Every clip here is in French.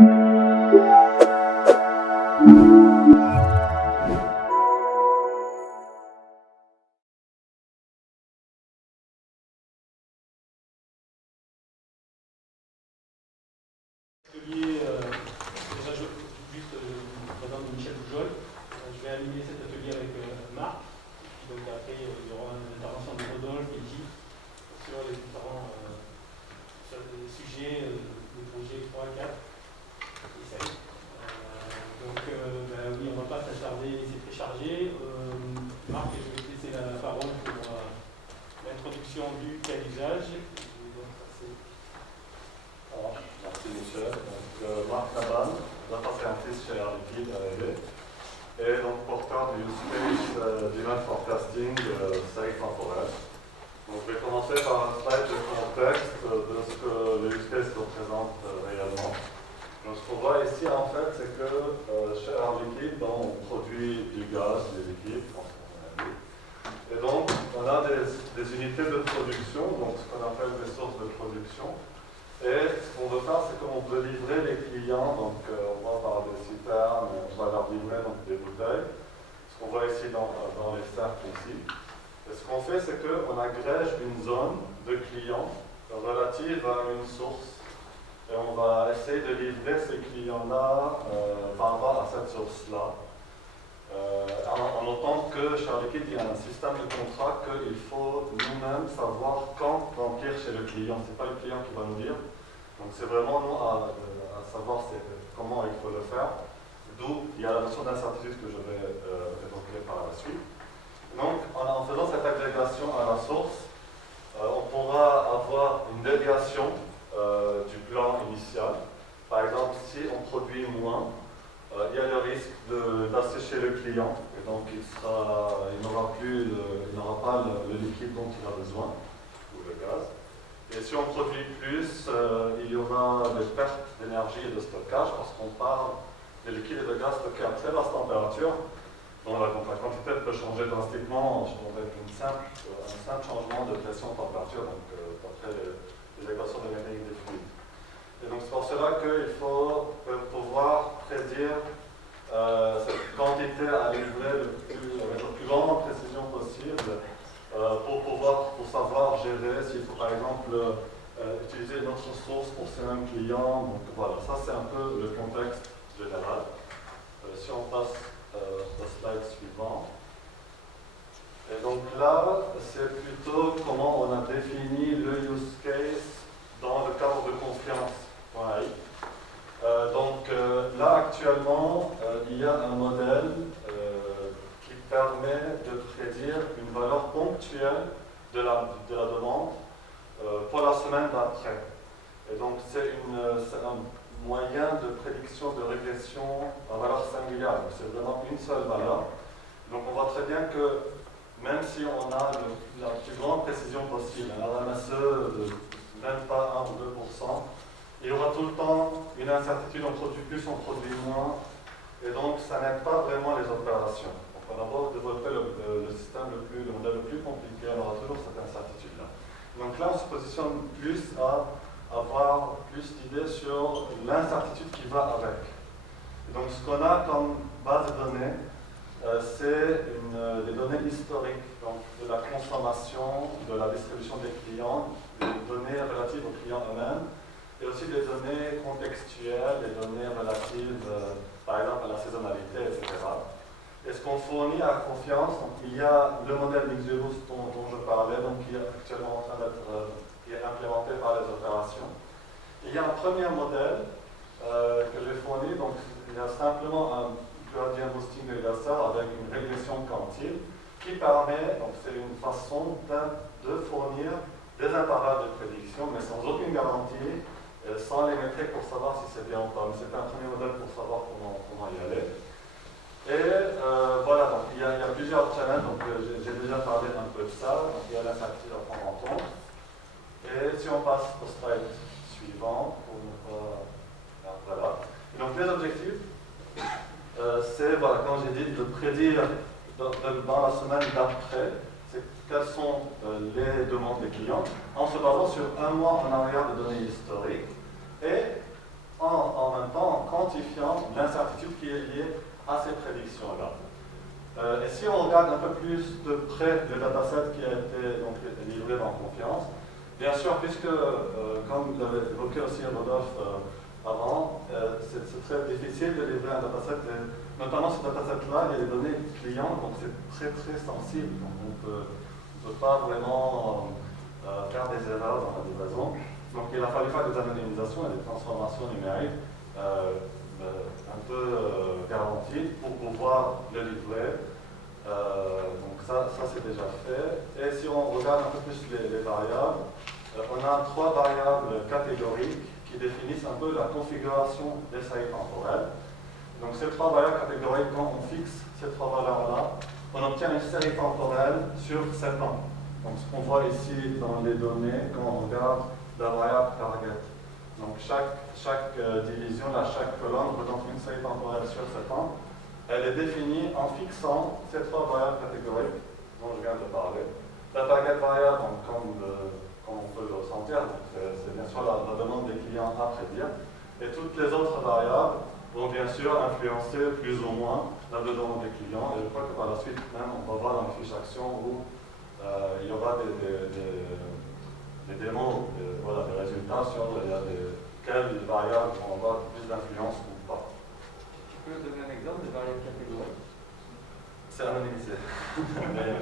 Déjà, juste, madame Michel Boujol, je vais animer cet atelier avec Marc. Donc après, il y aura une intervention de Rodolphe et Guy sur les différents sur les sujets des projets 3, 4 et 5. Oui, on ne va pas s'attarder, c'est très chargé. Marc, je vais te laisser la parole pour l'introduction du cas d'usage. Merci Michel. Donc, Marc Naban, data scientist chez Air Liquide R&D, et donc porteur du use case d'event forecasting safe en forêt. Donc, je vais commencer par un slide de contexte de ce que le use case représente réellement. Donc, ce qu'on voit ici en fait, c'est que chez Air Liquide, on produit du gaz, du liquide, et donc on a des unités de production, donc ce qu'on appelle des sources de production. Et ce qu'on veut faire, c'est qu'on veut livrer les clients, donc on va par des citernes, on va leur livrer donc, des bouteilles. Ce qu'on voit ici dans les cercles ici. Et ce qu'on fait, c'est qu'on agrège une zone de clients relative à une source. Et on va essayer de livrer ces clients-là par rapport à cette source-là. En notant que chez Air Liquide, il y a un système de contrat qu'il faut nous-mêmes savoir quand remplir chez le client. Ce n'est pas le client qui va nous dire. Donc c'est vraiment nous à savoir comment il faut le faire. D'où il y a la notion d'incertitude que je vais évoquer par la suite. Donc en faisant cette agrégation à la source, on pourra avoir une déviation du plan initial. Par exemple, si on produit moins, il y a le risque d'assécher le client, et donc il n'aura pas le liquide dont il a besoin, ou le gaz. Et si on produit plus, il y aura des pertes d'énergie et de stockage, parce qu'on parle de liquide et de gaz stockés à très basse température. Donc la quantité peut changer drastiquement avec un simple changement de pression-température, donc d'après les équations de mécanique des fluides. Et donc c'est pour cela qu'il faut pouvoir prédire cette quantité à livrer avec la plus grande précision possible pour savoir gérer s'il faut par exemple utiliser une autre source pour ces mêmes clients. Donc voilà, ça c'est un peu le contexte général. Si on passe au slide suivant. Et donc là, c'est plutôt comment on a défini le use case dans le cadre de confiance.ai. Là actuellement, il y a un modèle qui permet de prédire une valeur ponctuelle de la demande pour la semaine d'après. Et donc c'est un moyen de prédiction de régression à valeur singulière. C'est vraiment une seule valeur. Donc on voit très bien que même si on a la plus grande précision possible, un RMSE de même pas 1 ou 2%, il y aura tout le temps une incertitude, on produit plus, on produit moins, et donc ça n'aide pas vraiment les opérations. Donc on a beau développer le modèle le plus compliqué, on aura toujours cette incertitude-là. Donc là, on se positionne plus à avoir plus d'idées sur l'incertitude qui va avec. Et donc ce qu'on a comme base de données, c'est des données historiques, donc de la consommation, de la distribution des clients, des données relatives aux clients eux-mêmes, et aussi des données contextuelles, des données relatives, par exemple, à la saisonnalité, etc. Et ce qu'on fournit à Confiance, donc, il y a le modèle Mixurus dont je parlais, donc, qui est actuellement en train qui est implémenté par les opérations. Il y a un premier modèle que j'ai fourni, donc il y a simplement un gradient boosting de Glasser avec une régression quantile qui permet, donc c'est une façon de fournir des intervalles de prédiction, mais sans aucune garantie, sans les métriques pour savoir si c'est bien ou pas. Mais c'est un premier modèle pour savoir comment y aller. Et voilà, donc il y a plusieurs challenges, donc j'ai déjà parlé un peu de ça, donc il y a l'incertitude à prendre en compte. Et si on passe au slide suivant, pour ne pas... Voilà. Et donc les objectifs, c'est, voilà, comme j'ai dit, de prédire dans la semaine d'après, c'est quelles sont les demandes des clients, en se basant sur un mois en arrière de données historiques, et en même temps en regarde un peu plus de près le dataset qui a été donc, livré dans Confiance, bien sûr, puisque, comme l'avait évoqué aussi Rodolphe avant, c'est très difficile de livrer un dataset, notamment ce dataset-là, il y a des données clients, donc c'est très très sensible, donc on ne peut pas vraiment faire des erreurs dans la livraison. Donc il a fallu faire des anonymisations et des transformations numériques un peu garanties pour pouvoir le livrer. Donc ça c'est déjà fait. Et si on regarde un peu plus les variables, on a 3 variables catégoriques qui définissent un peu la configuration des séries temporelles. Donc ces 3 variables catégoriques, quand on fixe ces 3 valeurs-là, on obtient une série temporelle sur 7 ans. Donc ce qu'on voit ici dans les données, quand on regarde la variable target. Donc chaque division, chaque colonne représente une série temporelle sur 7 ans. Elle est définie en fixant ces 3 variables catégoriques dont je viens de parler. La target variable, donc, comme on peut le ressentir, c'est bien sûr la demande des clients à prédire. Et toutes les autres variables vont bien sûr influencer plus ou moins la demande des clients. Et je crois que par la suite, même, on va voir dans les fiches actions où il y aura des démos, voilà, des résultats sur quelles variables vont avoir plus d'influence ou pas. Tu peux donner un exemple des variables catégoriques? C'est anonymisé. Mais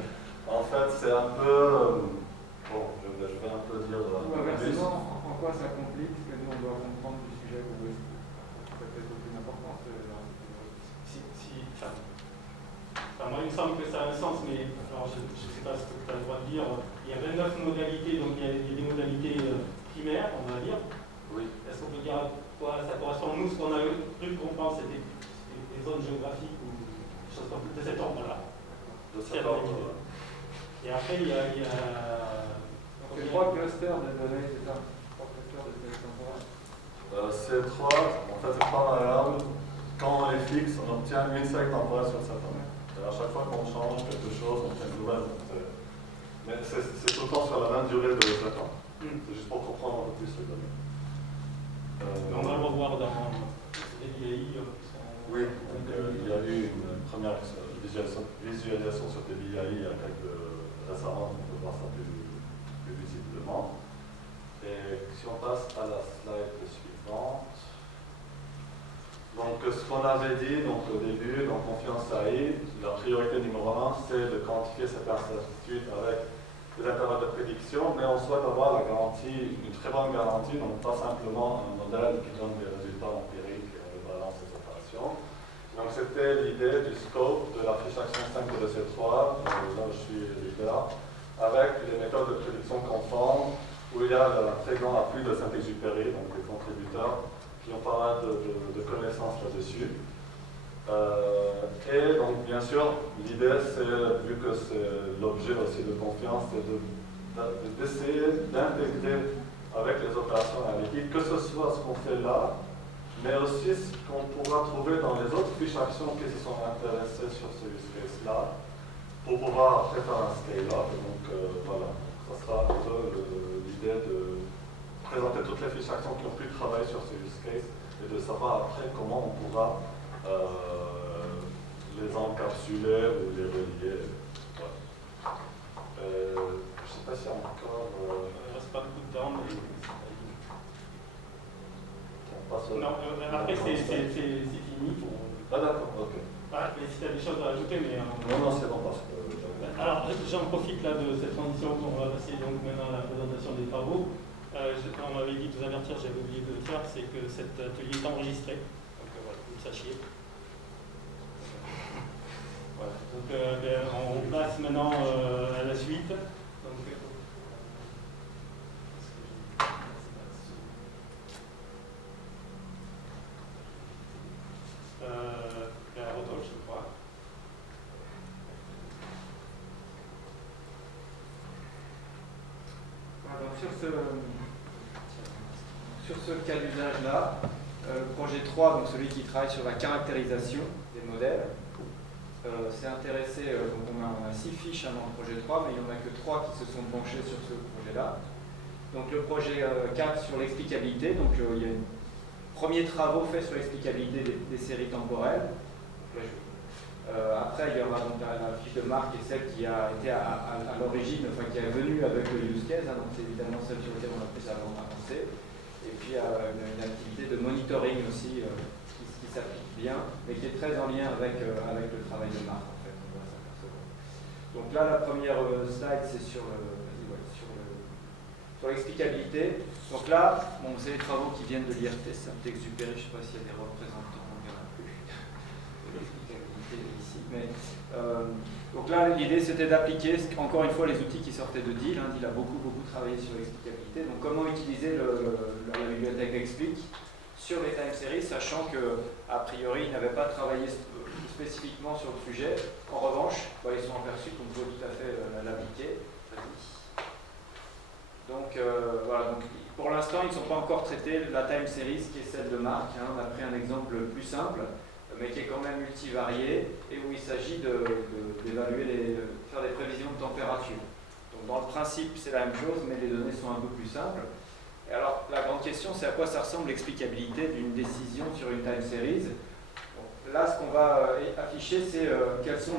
en fait, c'est un peu. Bon, je vais un peu dire. Inversement, en quoi ça complique ce que nous on doit comprendre du sujet ou peut-être le plus important? Moi, il me semble que ça a un sens, mais alors, je ne sais pas ce que tu as le droit de dire. Il y a 29 modalités, donc il y a des modalités primaires, on va dire. Oui. Est-ce qu'on peut dire à quoi ça correspond? Nous, ce qu'on a cru comprendre, c'était des zones géographiques ou des choses comme de cet ordre-là. De cet ordre. Et après, il y a donc, il y a 3 clusters de données, c'est ça? 3 clusters de données temporelles. Ces 3 variables, quand on les fixe, on obtient une série temporelle sur 7 ans. Et à chaque fois qu'on change quelque chose, on obtient une nouvelle. Mais c'est tout le temps sur la même durée de 7 ans. C'est juste pour comprendre un peu plus les données. On va le revoir dans les BI. Oui, donc, il y a eu une première visualisation sur des BI récemment, on peut voir ça plus visiblement. Et si on passe à la slide suivante. Donc, ce qu'on avait dit donc, au début, dans Confiance AI, la priorité numéro 1, c'est de quantifier cette incertitude avec des intervalles de prédiction, mais on souhaite avoir la garantie, une très bonne garantie, donc pas simplement un modèle qui donne des résultats empiriques et on balance les opérations. Donc, c'était l'idée du scope de la fiche action 5 de l'EC3, là où je suis leader, avec les méthodes de prédiction conformes, où il y a un très grand appui de Saint-Exupéry, donc des contributeurs qui ont pas mal de connaissances là-dessus. Et donc, bien sûr, l'idée, c'est, vu que c'est l'objet aussi de Confiance, c'est d'essayer d'intégrer avec les opérations analytiques, que ce soit ce qu'on fait là, mais aussi ce qu'on pourra trouver dans les autres fiches actions qui se sont intéressées sur ce use case-là, pour pouvoir après faire un scale-up. Donc, voilà, ça sera un peu l'idée de présenter toutes les fiches actions qui ont pu travailler sur ce use case et de savoir après comment on pourra les encapsuler ou les relier. Ouais. Je ne sais pas s'il y a encore. Il ne reste pas beaucoup de temps, mais. Non, après c'est fini. Ah d'accord, ok. Ah, mais si tu as des choses à ajouter, mais. Non, c'est bon parce que. Alors, j'en profite là de cette transition qu'on va passer donc maintenant à la présentation des travaux. On m'avait dit de vous avertir, j'avais oublié de le faire, c'est que cet atelier est enregistré. Donc voilà, que vous le sachiez. Voilà. Donc on passe maintenant à la suite. Donc, Rodolphe, je crois. Alors, sur ce cas d'usage-là, le projet 3, donc celui qui travaille sur la caractérisation des modèles, s'est intéressé, donc on a 6 fiches avant le projet 3, mais il n'y en a que 3 qui se sont penchés sur ce projet-là. Donc le projet 4 sur l'explicabilité, donc il y a premiers travaux faits sur l'explicabilité des séries temporelles. Après, il y aura donc la fiche de marque et celle qui a été à l'origine, enfin qui est venue avec le use case, donc c'est évidemment celle sur laquelle on a plus avancé. Et puis une activité de monitoring aussi qui s'applique bien, mais qui est très en lien avec le travail de marque en fait. On va s'apercevoir. Donc là, la première slide, c'est sur l'explicabilité. Donc là, bon, c'est les travaux qui viennent de l'IRT Saint-Exupéry, je ne sais pas s'il y a des représentants, il n'y en a plus de l'explicabilité ici. Mais, donc là, l'idée c'était d'appliquer encore une fois les outils qui sortaient de Deal. Deal a beaucoup travaillé sur l'explicabilité. Donc comment utiliser la bibliothèque Explic sur les time series, sachant qu'a priori ils n'avaient pas travaillé spécifiquement sur le sujet. En revanche, ils sont aperçus qu'on pouvait tout à fait l'appliquer. Donc voilà, donc, pour l'instant ils ne sont pas encore traités la time series qui est celle de marque. On a pris un exemple plus simple, mais qui est quand même multivarié et où il s'agit d'évaluer, faire des prévisions de température. Donc dans le principe c'est la même chose, mais les données sont un peu plus simples. Et alors la grande question c'est à quoi ça ressemble l'explicabilité d'une décision sur une time series. Là, ce qu'on va afficher, c'est quelles sont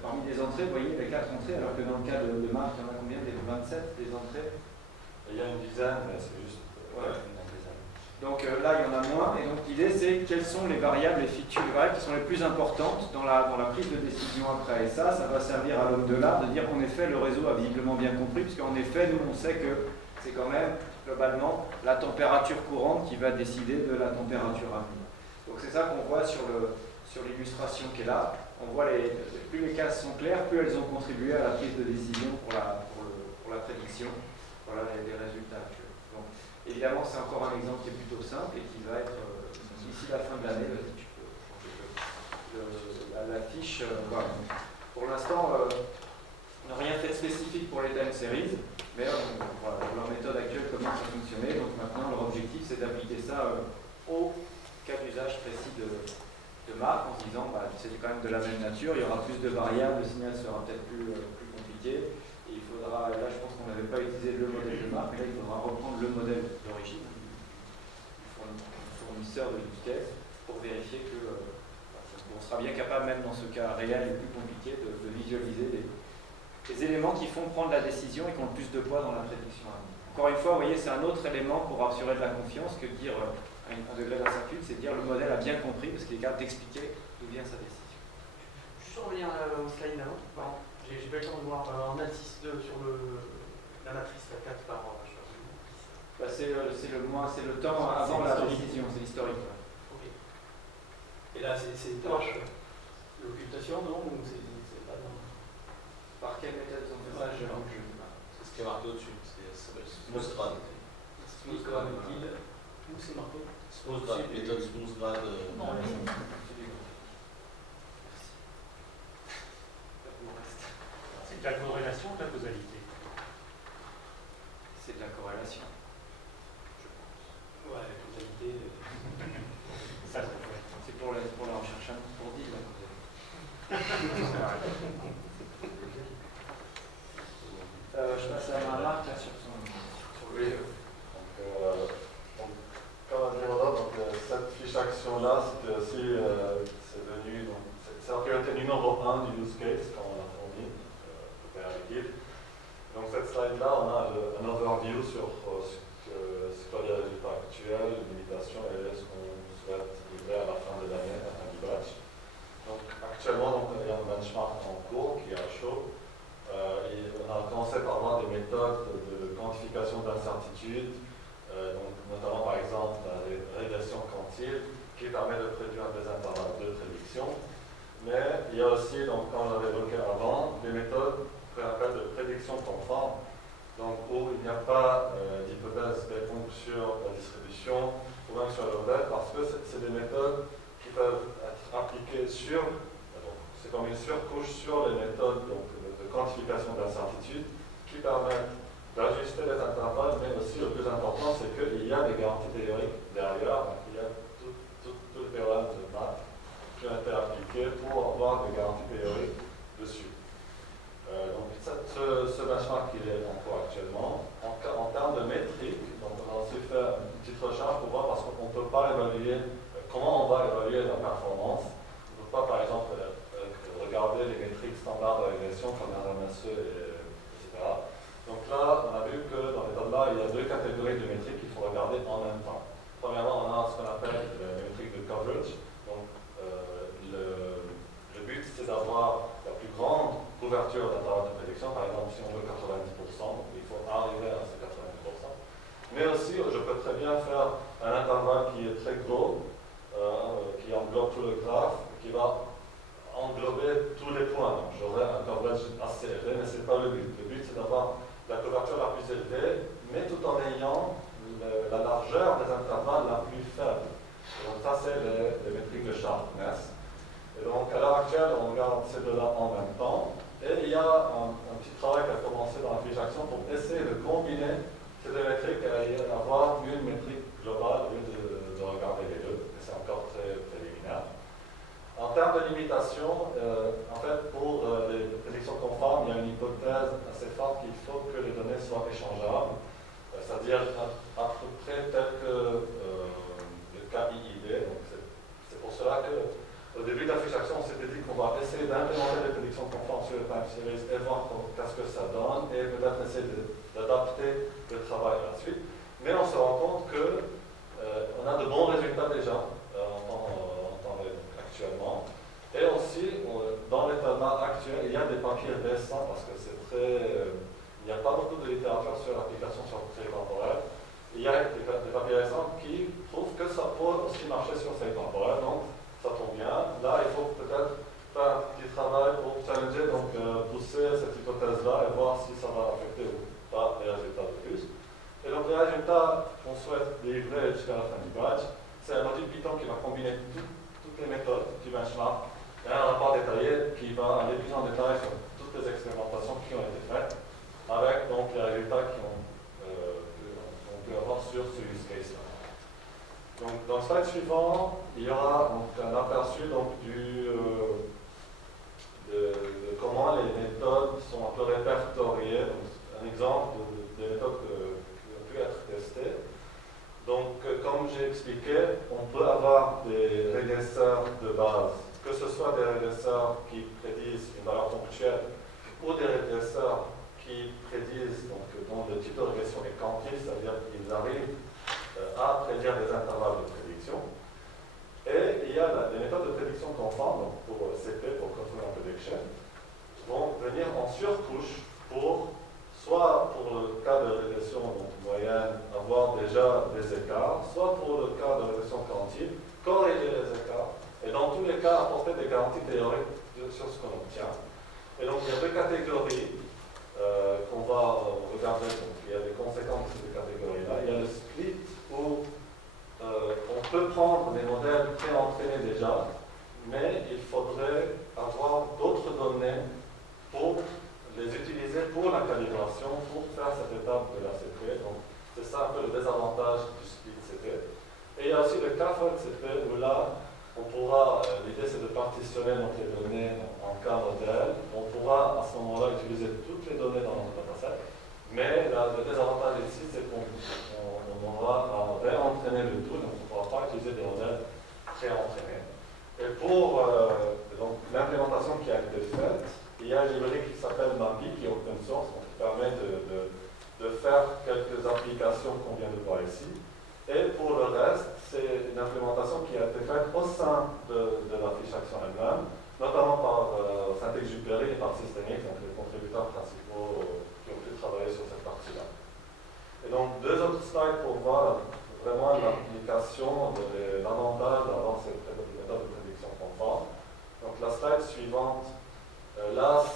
parmi les entrées, vous voyez, les 4 entrées, alors que dans le cas de marque, il y en a combien? Des 27 des entrées? Il y a une dizaine, mais c'est juste ouais. Une dizaine. Donc là, il y en a moins, et donc l'idée, c'est quelles sont les variables, les features, les variables qui sont les plus importantes dans la prise de décision après. Et ça va servir à l'homme de l'art de dire qu'en effet, le réseau a visiblement bien compris, puisqu'en effet, nous, on sait que c'est quand même, globalement, la température courante qui va décider de la température à venir. Donc c'est ça qu'on voit sur l'illustration qui est là. On voit plus les cases sont claires, plus elles ont contribué à la prise de décision pour la prédiction. Voilà les résultats actuels. Donc, évidemment, c'est encore un exemple qui est plutôt simple et qui va être, d'ici la fin de l'année, tu peux la fiche. Voilà. Pour l'instant, on n'a rien fait de spécifique pour les time series, mais voilà, pour leur méthode actuelle, comment ça fonctionnait. Donc maintenant, leur objectif, c'est d'appliquer ça au cas d'usage précis de marque, en se disant, c'est quand même de la même nature, il y aura plus de variables, le signal sera peut-être plus compliqué. Et il faudra, là je pense qu'on n'avait pas utilisé le modèle de marque, mais là il faudra reprendre le modèle d'origine du fournisseur de use case pour vérifier qu'on sera bien capable, même dans ce cas réel et plus compliqué, de visualiser les éléments qui font prendre la décision et qui ont le plus de poids dans la prédiction. Encore une fois, vous voyez, c'est un autre élément pour assurer de la confiance que dire un degré d'incertitude, c'est dire le modèle a bien compris parce qu'il est capable d'expliquer d'où vient sa décision. Juste revenir au slide d'avant. Pardon. J'ai pas eu le temps de voir en analyse sur la matrice 4 par. C'est le temps avant la décision, c'est historique. Ok. Et là, c'est l'occultation, non? Ou c'est pas dans... Par quelle méthode on fait ça? Je ne sais pas. C'est ce qui est marqué au-dessus, ça s'appelle Smoothgrad. Smoothgrad utile. Où c'est marqué? Smoothgrad, méthode Smoothgrad. C'est de la corrélation ou de la causalité? C'est de la corrélation. Ouais, la causalité. Ça, c'est pour la recherche pour dire la causalité. Je passe à ma marque là, sur le comme on dit, donc, cette fiche action-là, c'était aussi, c'est la priorité numéro 1 du use case quand on l'a fourni vers l'équipe. Donc cette slide-là, on a un overview sur c'est quoi les résultats actuels, les limitations et ce qu'on souhaite livrer à la fin de l'année, à la fin du batch. Donc actuellement, il y a un benchmark en cours qui est à chaud. Et on a commencé par avoir des méthodes de quantification d'incertitude, notamment par exemple la régression quantile qui permet de prédire des intervalles de prédiction. Mais il y a aussi, donc, comme on l'avait évoqué avant, des méthodes qu'on appelle de prédiction conforme, donc où il n'y a pas d'hypothèse quelconque sur la distribution ou même sur le modèle, parce que c'est des méthodes qui peuvent être appliquées c'est comme une surcouche sur les méthodes de quantification d'incertitude qui permettent d'ajuster les intervalles, mais aussi le plus important, c'est qu'il y a des garanties théoriques derrière, donc il y a tous les théorèmes de maths qui ont été appliqués pour avoir des garanties théoriques dessus. Donc ce benchmark il est en cours actuellement. En termes de métriques, donc on a aussi fait une petite recherche pour voir, parce qu'on ne peut pas évaluer comment on va évaluer la performance. On ne peut pas par exemple régression comme RMSE, etc. Donc là, on a vu que dans l'état de l'art, il y a deux catégories de métriques qu'il faut regarder en même temps. Premièrement, on a ce qu'on appelle les métriques de coverage. Donc, le but, c'est d'avoir la plus grande couverture d'intervalle de prédiction. Par exemple, si on veut 90%, donc il faut arriver à ces 90%. Mais aussi, je peux très bien faire un intervalle qui est très gros, qui englobe tout le graphe, qui va englober tous les points. Donc, j'aurai un coverage assez élevé, mais ce n'est pas le but. Le but, c'est d'avoir la couverture la plus élevée, mais tout en ayant la largeur des intervalles la plus faible. Et donc ça, c'est les métriques de sharpness. Et donc à l'heure actuelle, on regarde ces deux-là en même temps. Et il y a un petit travail qui a commencé dans la fiche action pour essayer de combiner ces deux métriques et avoir une métrique globale au lieu de regarder les deux. Et c'est encore très préliminaire. En termes de limitation, en fait, pour les prédictions conformes, il y a une hypothèse assez forte qu'il faut que les données soient échangeables, c'est-à-dire à peu près tel que le KIID. Donc c'est pour cela qu'au début de la fiche action, on s'était dit qu'on va essayer d'implémenter les prédictions conformes sur le time series et voir qu'est-ce que ça donne et peut-être essayer d'adapter le travail à la suite. Mais on se rend compte qu'on a de bons résultats déjà en temps réel actuellement. Et aussi, dans l'état actuel, il y a des papiers récents parce que c'est très... il n'y a pas beaucoup de littérature sur l'application sur le série temporelle. Il y a des papiers récents qui prouvent que ça peut aussi marcher sur série temporelle. Donc, ça tombe bien. Là, il faut peut-être faire un petit travail pour challenger, donc pousser cette hypothèse-là et voir si ça va affecter ou pas les résultats de plus. Et donc, les résultats qu'on souhaite délivrer jusqu'à la fin du batch, c'est un module Python qui va combiner toutes les méthodes du benchmark et un rapport détaillé qui va aller plus en détail sur toutes les expérimentations qui ont été faites avec donc les résultats qu'on peut avoir sur ce use case-là. Donc, dans le slide suivant, il y aura donc, un aperçu donc, de comment les méthodes sont un peu répertoriées. Donc, un exemple des méthodes qui ont pu être testées. Donc, comme j'ai expliqué, on peut avoir des régresseurs de base, que ce soit des régresseurs qui prédisent une valeur ponctuelle ou des régresseurs qui prédisent, donc, dont le type de régression est quantile, c'est-à-dire qu'ils arrivent à prédire des intervalles de prédiction. Et il y a des méthodes de prédiction conformes, donc pour CP, pour Confident Prediction, vont venir en surcouche pour, soit pour le cas de régression donc moyenne, avoir déjà des écarts, soit pour le cas de régression quantile, corriger les écarts, et dans tous les cas apporter des garanties théoriques sur ce qu'on obtient. Et donc il y a deux catégories qu'on va regarder, donc il y a des conséquences de ces deux catégories-là. Il y a le split où on peut prendre des modèles pré-entraînés déjà, mais il faudrait avoir d'autres données pour les utiliser pour la calibration, pour faire cette étape de la CP. Donc c'est ça un peu le désavantage du split CP. Et il y a aussi le CAFOD CP où là, on pourra, l'idée c'est de partitionner donc, les données en cas modèle. On pourra à ce moment-là utiliser toutes les données dans notre dataset. Mais le désavantage ici, c'est qu'on aura à réentraîner le tout, donc on ne pourra pas utiliser des modèles pré-entraînés. Et pour l'implémentation qui a été faite, il y a une librairie qui s'appelle MAPI, qui est open source, donc qui permet de faire quelques applications qu'on vient de voir ici. Et pour le reste, c'est une implémentation qui a été faite au sein de la fiche action elle-même, notamment par Saint-Exupéry et par Systemix, donc les contributeurs principaux qui ont pu travailler sur cette partie-là. Et donc, deux autres slides pour voir vraiment l'application de l'avantage d'avoir cette méthode de prédiction conforme. Donc, la slide suivante, là,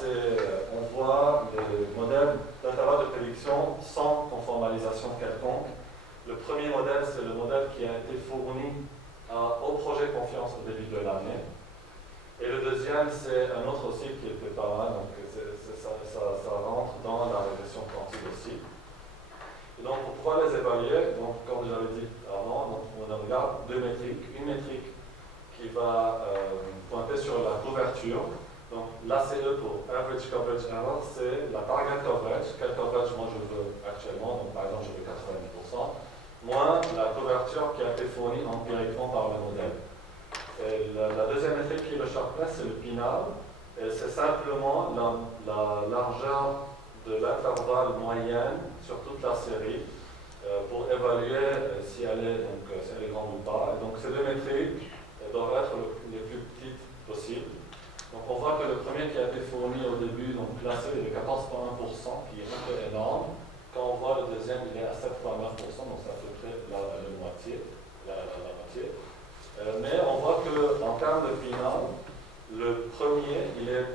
on voit les modèles d'intervalle de prédiction sans conformalisation quelconque. Le premier modèle, c'est le modèle qui a été fourni au projet Confiance au début de l'année. Et le deuxième, c'est un autre aussi qui était pas mal, donc ça rentre dans la régression quantile aussi. Et donc, pour pouvoir les évaluer, donc, comme je l'avais dit avant, donc, on regarde deux métriques. Une métrique qui va pointer sur la couverture. Donc, l'ACE pour Average Coverage Error, c'est la target coverage. Quel coverage moi je veux actuellement? Donc, par exemple, je veux 90%. Moins la couverture qui a été fournie empiriquement par le modèle. Et la deuxième métrique qui est le sharpness, c'est le pinal. Et c'est simplement la largeur de l'intervalle moyen sur toute la série pour évaluer si elle est grande ou pas. Et donc ces deux métriques doivent être les plus petites possibles. Donc on voit que le premier qui a été fourni au début, donc classé, il est 14,1%, qui est un peu énorme. Quand on voit le deuxième, il est à 7,9%, donc c'est à peu près la moitié. Mais on voit qu'en termes de final, le premier, il est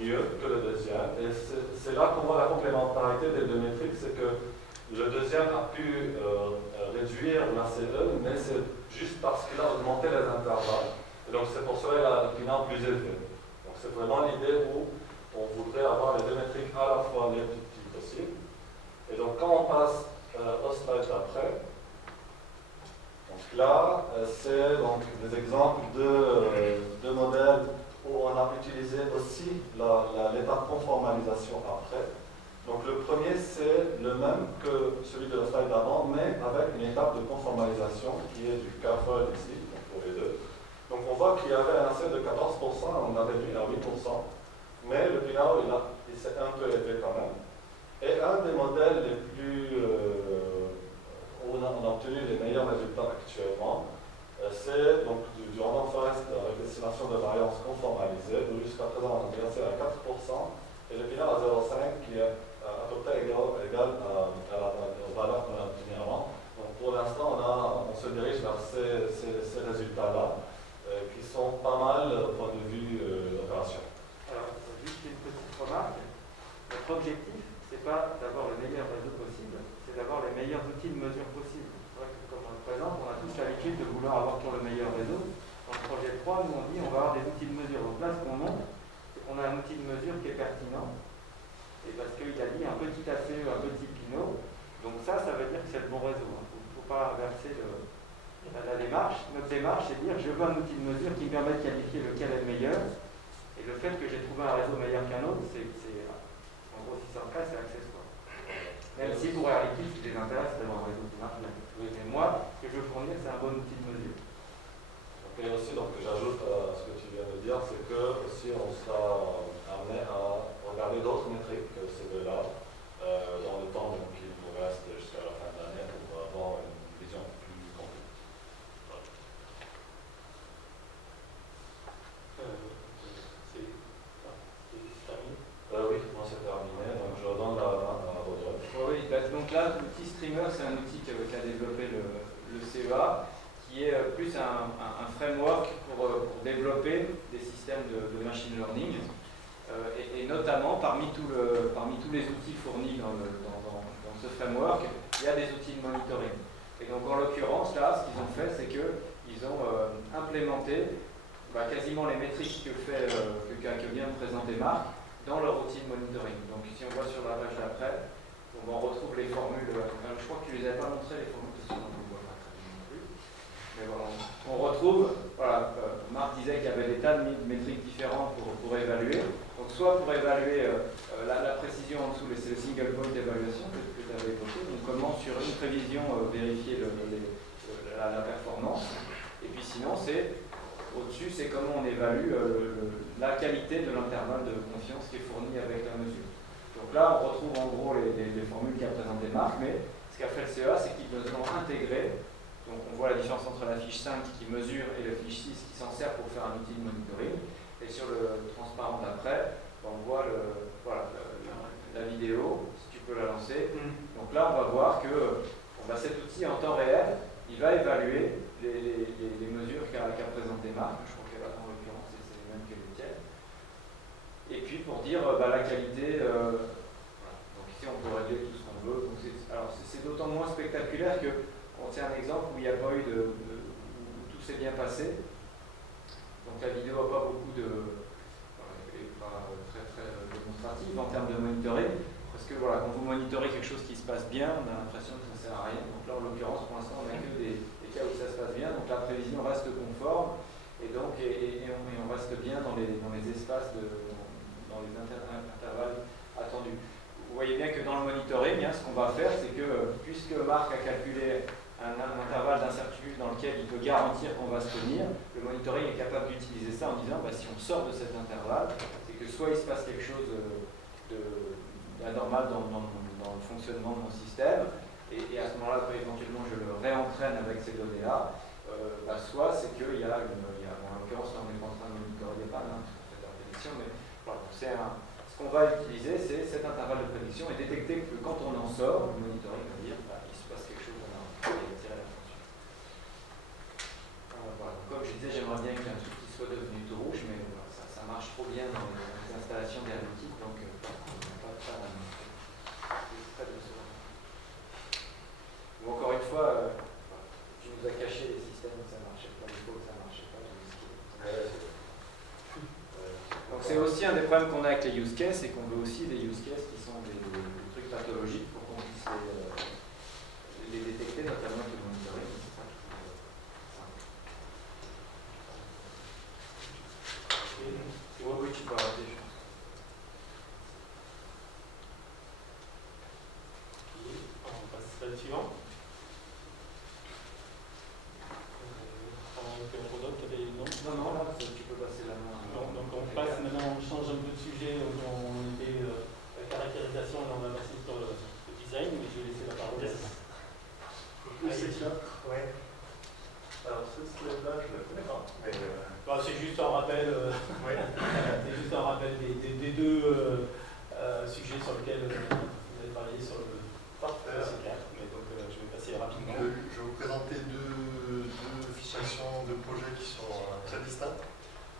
mieux que le deuxième. Et c'est là qu'on voit la complémentarité des deux métriques, c'est que le deuxième a pu réduire la CE, mais c'est juste parce qu'il a augmenté les intervalles. Et donc c'est pour cela qu'il a un final plus élevé. Donc c'est vraiment l'idée où on voudrait avoir les deux métriques à la fois les plus petites possibles. Et donc quand on passe au slide d'après, donc là c'est donc des exemples de modèles où on a utilisé aussi l'étape conformalisation après. Donc le premier c'est le même que celui de la slide d'avant, mais avec une étape de conformalisation qui est du CAFOL ici, donc pour les deux. Donc on voit qu'il y avait un AC de 14%, on a réduit à 8%, mais le Pinot il s'est un peu élevé quand même. Et un des modèles les plus où on a obtenu les meilleurs résultats actuellement, c'est donc du random forest avec estimation de variance conformalisée, où jusqu'à présent on a versé à 4%, et le Pinot à 0,5 qui est à peu près égal aux valeurs qu'on a obtenues avant. Donc pour l'instant on se dirige vers ces résultats-là, qui sont pas mal au point de vue opérationnel. Alors, juste une petite remarque. Notre objectif, c'est pas d'avoir le meilleur réseau possible, c'est d'avoir les meilleurs outils de mesure possibles. Comme on le présente, on a tous l'habitude de vouloir avoir toujours le meilleur réseau. Dans le projet 3, nous on dit on va avoir des outils de mesure. Donc là, ce qu'on montre, c'est qu'on a un outil de mesure qui est pertinent. Et parce qu'il a dit un petit ACE, un petit Pinot. Donc ça veut dire que c'est le bon réseau. Il ne faut pas inverser la démarche. Notre démarche, c'est de dire je veux un outil de mesure qui me permet de qualifier lequel est le meilleur. Et le fait que j'ai trouvé un réseau meilleur qu'un autre, en gros, si c'est le cas, c'est accessoire. Même si pour Air Liquide, ce qui les intéresse, c'est d'avoir un réseau qui marche bien. Mais moi, ce que je veux fournir, c'est un bon outil de mesure. Et aussi, donc, j'ajoute à ce que tu viens de dire, c'est que aussi on sera amené à regarder d'autres métriques que ces deux-là dans le temps qu'il nous reste jusqu'à la fin de l'année pour avoir une vision plus complète. Voilà. C'est terminé. Oui, moi c'est terminé, donc je redonne la main à Rodolphe. Oui, donc là, l'outil Streamer, c'est un outil qu'a développé le CEA, qui est plus un framework pour développer des systèmes de machine learning. Et notamment, parmi tous les outils fournis dans ce framework, il y a des outils de monitoring. Et donc, en l'occurrence, là, ce qu'ils ont fait, c'est qu'ils ont implémenté quasiment les métriques que vient de présenter Marc dans leur outil de monitoring. Donc, si on voit sur la page d'après, on retrouve les formules. Je crois que tu les avais pas montrées, les formules, parce qu'on ne voit pas très bien non plus. Mais voilà, on retrouve, Marc disait qu'il y avait des tas de métriques différentes pour évaluer. Donc soit pour évaluer la précision en dessous, c'est le single point d'évaluation que tu avais évoqué. Donc comment sur une prévision vérifier la performance. Et puis sinon, au-dessus, c'est comment on évalue la qualité de l'intervalle de confiance qui est fourni avec la mesure. Donc là, on retrouve en gros les formules qu'a présentées Marc, mais ce qu'a fait le CEA, c'est qu'ils nous ont intégré. Donc on voit la différence entre la fiche 5 qui mesure et la fiche 6 qui s'en sert pour faire un outil de monitoring. Et sur le transparent d'après, on voit la vidéo, si tu peux la lancer. Donc là, on va voir que cet outil en temps réel, il va évaluer les mesures qu'a présenté Marc. Je crois qu'elle en l'occurrence, c'est les mêmes que les tiennes. Et puis pour dire la qualité, donc ici on peut régler tout ce qu'on veut. Alors c'est d'autant moins spectaculaire que on tient un exemple où il n'y a pas eu où tout s'est bien passé. Donc la vidéo n'a pas beaucoup est pas très démonstrative en termes de monitoring. Parce que quand vous monitorez quelque chose qui se passe bien, on a l'impression que ça ne sert à rien. Donc là en l'occurrence pour l'instant on n'a que des cas où ça se passe bien. Donc la prévision reste conforme et on reste bien dans les espaces, dans les intervalles attendus. Vous voyez bien que dans le monitoring, ce qu'on va faire, c'est que puisque Marc a calculé un intervalle d'incertitude dans lequel il peut garantir qu'on va se tenir, le monitoring est capable d'utiliser ça en disant si on sort de cet intervalle, c'est que soit il se passe quelque chose d'anormal dans le fonctionnement de mon système, et à ce moment-là, éventuellement, je le réentraîne avec ces données-là, soit c'est qu'il y a en l'occurrence, là, on n'est pas en train de monitorer des pannes, cette prédiction, mais voilà, ce qu'on va utiliser, c'est cet intervalle de prédiction et détecter que quand on en sort, le monitoring va dire il se passe quelque chose, on a tiré la fonction. Voilà. Comme je disais, j'aimerais bien qu'il y ait un truc qui soit devenu tout rouge, mais voilà, ça marche trop bien dans les installations d'hermétique, donc on n'a pas d'administrer. C'est très décevant. Ou encore une fois, je nous ai caché les systèmes où ça ne marchait pas, les fois où ça ne marchait pas. Donc c'est aussi un des problèmes qu'on a avec les use cases, c'est qu'on veut aussi des use cases qui sont des trucs pathologiques pour qu'on puisse les détecter, notamment avec le monitoring. C'est ça qui est simple. Oui, tu peux arrêter, je pense. On passe à la suivante. Non, là, tu peux passer la main. Donc on passe maintenant, on change un peu de sujet, donc on était la caractérisation, là on va passer sur le design, mais je vais laisser la parole. C'est clair. Ouais. Alors ce slide-là, je ne le connais pas. Mais c'est juste un rappel, c'est juste un rappel des deux sujets sur lesquels vous avez travaillé sur le c'est clair, mais donc je vais passer rapidement. Je vais vous présenter deux fiches actions de projet qui sont très distincts.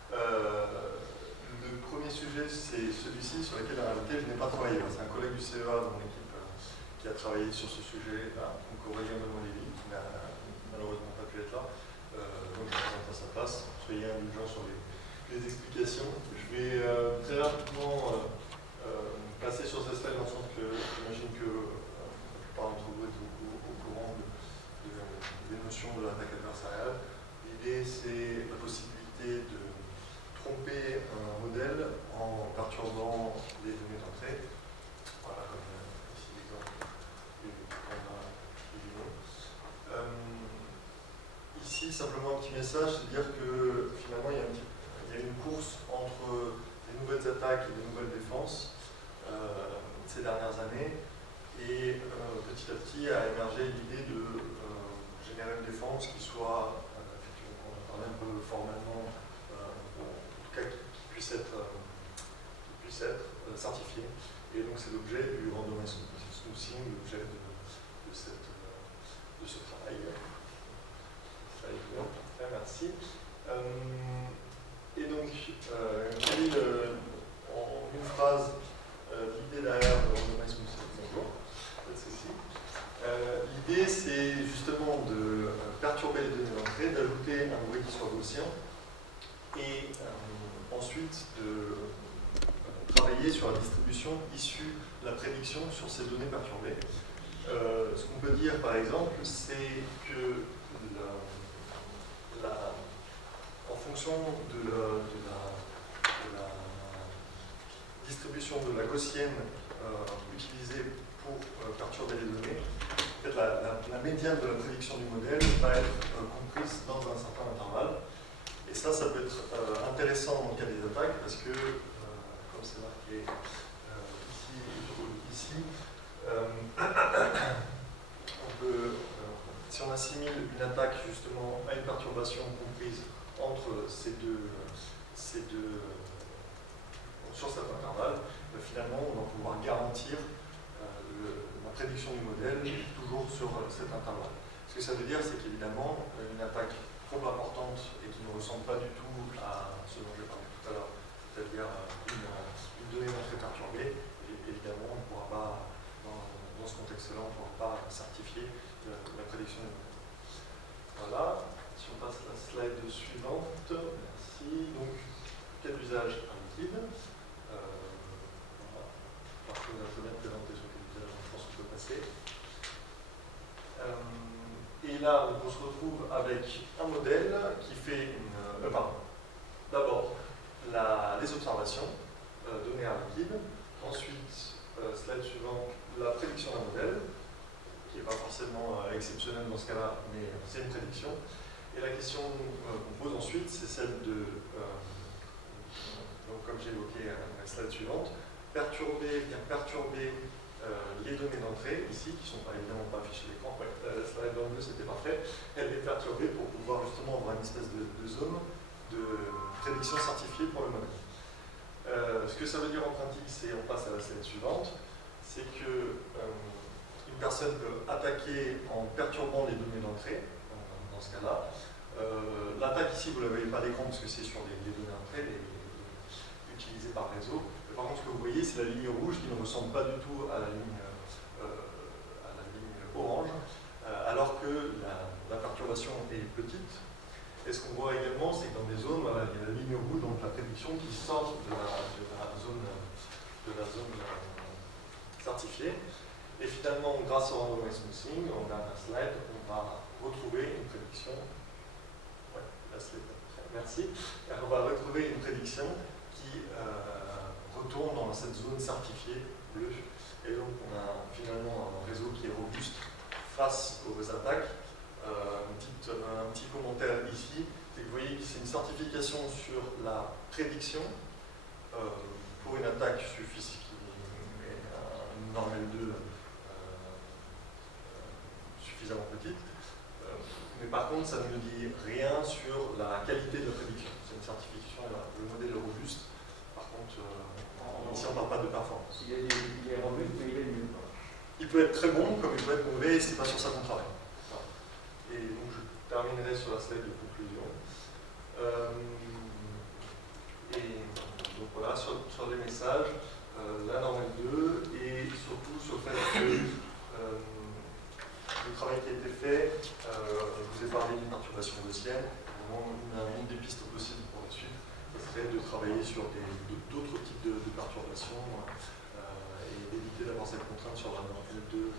Le premier sujet, c'est celui-ci sur lequel en réalité je n'ai pas travaillé. C'est un collègue du CEA dans mon équipe qui a travaillé sur ce sujet-là, donc Aurélien Demolévi, qui n'a malheureusement pas pu être là. Donc je présente à sa place. Soyez indulgents sur les explications. Je vais très rapidement passer sur ce slide dans le sens que j'imagine que la plupart d'entre vous êtes au courant des notions de l'attaque adversariale. L'idée, c'est la possibilité de tromper un modèle en perturbant les données d'entrée. Voilà, comme ici l'exemple qu'on a vu. Ici, simplement un petit message, c'est dire que finalement, il y a une course entre les nouvelles attaques et les nouvelles défenses ces dernières années. Et petit à petit a émergé l'idée de générer une défense qui soit, effectivement, on en parlait un peu formellement, en tout cas qui puisse être certifiée. Et donc c'est l'objet du randomized smoothing, l'objet de ce travail. Ça est bien, parfait, merci. Et donc, quelle est en une phrase l'idée derrière le randomized smoothing? Bonjour. L'idée, c'est justement de perturber les données d'entrée, d'ajouter un bruit qui soit gaussien, et ensuite de travailler sur la distribution issue de la prédiction sur ces données perturbées. Ce qu'on peut dire, par exemple, c'est que en fonction de la distribution de la gaussienne utilisée pour perturber les données, en fait, la médiane de la prédiction du modèle va être comprise dans un certain intervalle. Et ça peut être intéressant dans le cas des attaques parce que, comme c'est marqué ici, on peut, si on assimile une attaque justement à une perturbation comprise entre ces deux sur cet intervalle, finalement on va pouvoir garantir la prédiction du modèle toujours sur cet intervalle. Ce que ça veut dire, c'est qu'évidemment, une attaque trop importante et qui ne ressemble pas du tout à ce dont j'ai parlé tout à l'heure, c'est-à-dire une donnée d'entrée perturbée, et évidemment, on ne pourra pas, dans ce contexte-là, on ne pourra pas certifier la prédiction du modèle. Voilà, si on passe à la slide suivante, merci. Donc, cas d'usage en liquide. Parce que je viens de présenter sur quel usage, je pense qu'on peut passer. Et là, on se retrouve avec un modèle qui fait d'abord les observations données à liquide. Ensuite, slide suivant, la prédiction d'un modèle, qui n'est pas forcément exceptionnelle dans ce cas-là, mais c'est une prédiction. Et la question qu'on pose ensuite, c'est celle de donc comme j'ai évoqué à la slide suivante, vient perturber les données d'entrée, ici, qui ne sont évidemment pas affichées à l'écran. Ouais, la slide en bleu, c'était parfait. Elle est perturbée pour pouvoir justement avoir une espèce de zone de prédiction certifiée pour le modèle. Ce que ça veut dire en pratique, c'est, on passe à la slide suivante, c'est que une personne peut attaquer en perturbant les données d'entrée, dans ce cas-là. L'attaque ici, vous ne la voyez pas à l'écran parce que c'est sur les données d'entrée utilisées par réseau. Mais par contre, ce que vous voyez, c'est la ligne rouge qui ne ressemble pas du tout à la ligne orange, alors que la perturbation est petite. Et ce qu'on voit également, c'est que dans des zones, voilà, il y a la ligne rouge, donc la prédiction qui sort de la zone certifiée. Et finalement, grâce au randomized smoothing, on a un slide, on va retrouver une prédiction. Ouais, la slide, merci. On va retrouver une prédiction qui retourne dans cette zone certifiée bleue. Et donc, on a finalement un réseau qui est robuste face aux attaques. Un petit commentaire ici, c'est que vous voyez que c'est une certification sur la prédiction pour une attaque suffisante, une normale 2 suffisamment petite. Mais par contre, ça ne me dit rien sur la qualité de la prédiction. C'est une certification, le modèle est robuste. Par contre, ici on ne parle pas de performance. Il est robuste, mais il est nul. Il peut être très bon, comme il peut être mauvais, et ce n'est pas sur ça qu'on travaille. Et donc je terminerai sur la slide de conclusion. Et donc voilà, sur les messages, la normale 2, et surtout sur le fait que le travail qui a été fait, je vous ai parlé d'une perturbation gaussienne. Une des pistes possibles pour la suite, ce serait de travailler sur d'autres types de perturbations et d'éviter d'avoir cette contrainte sur la normale 2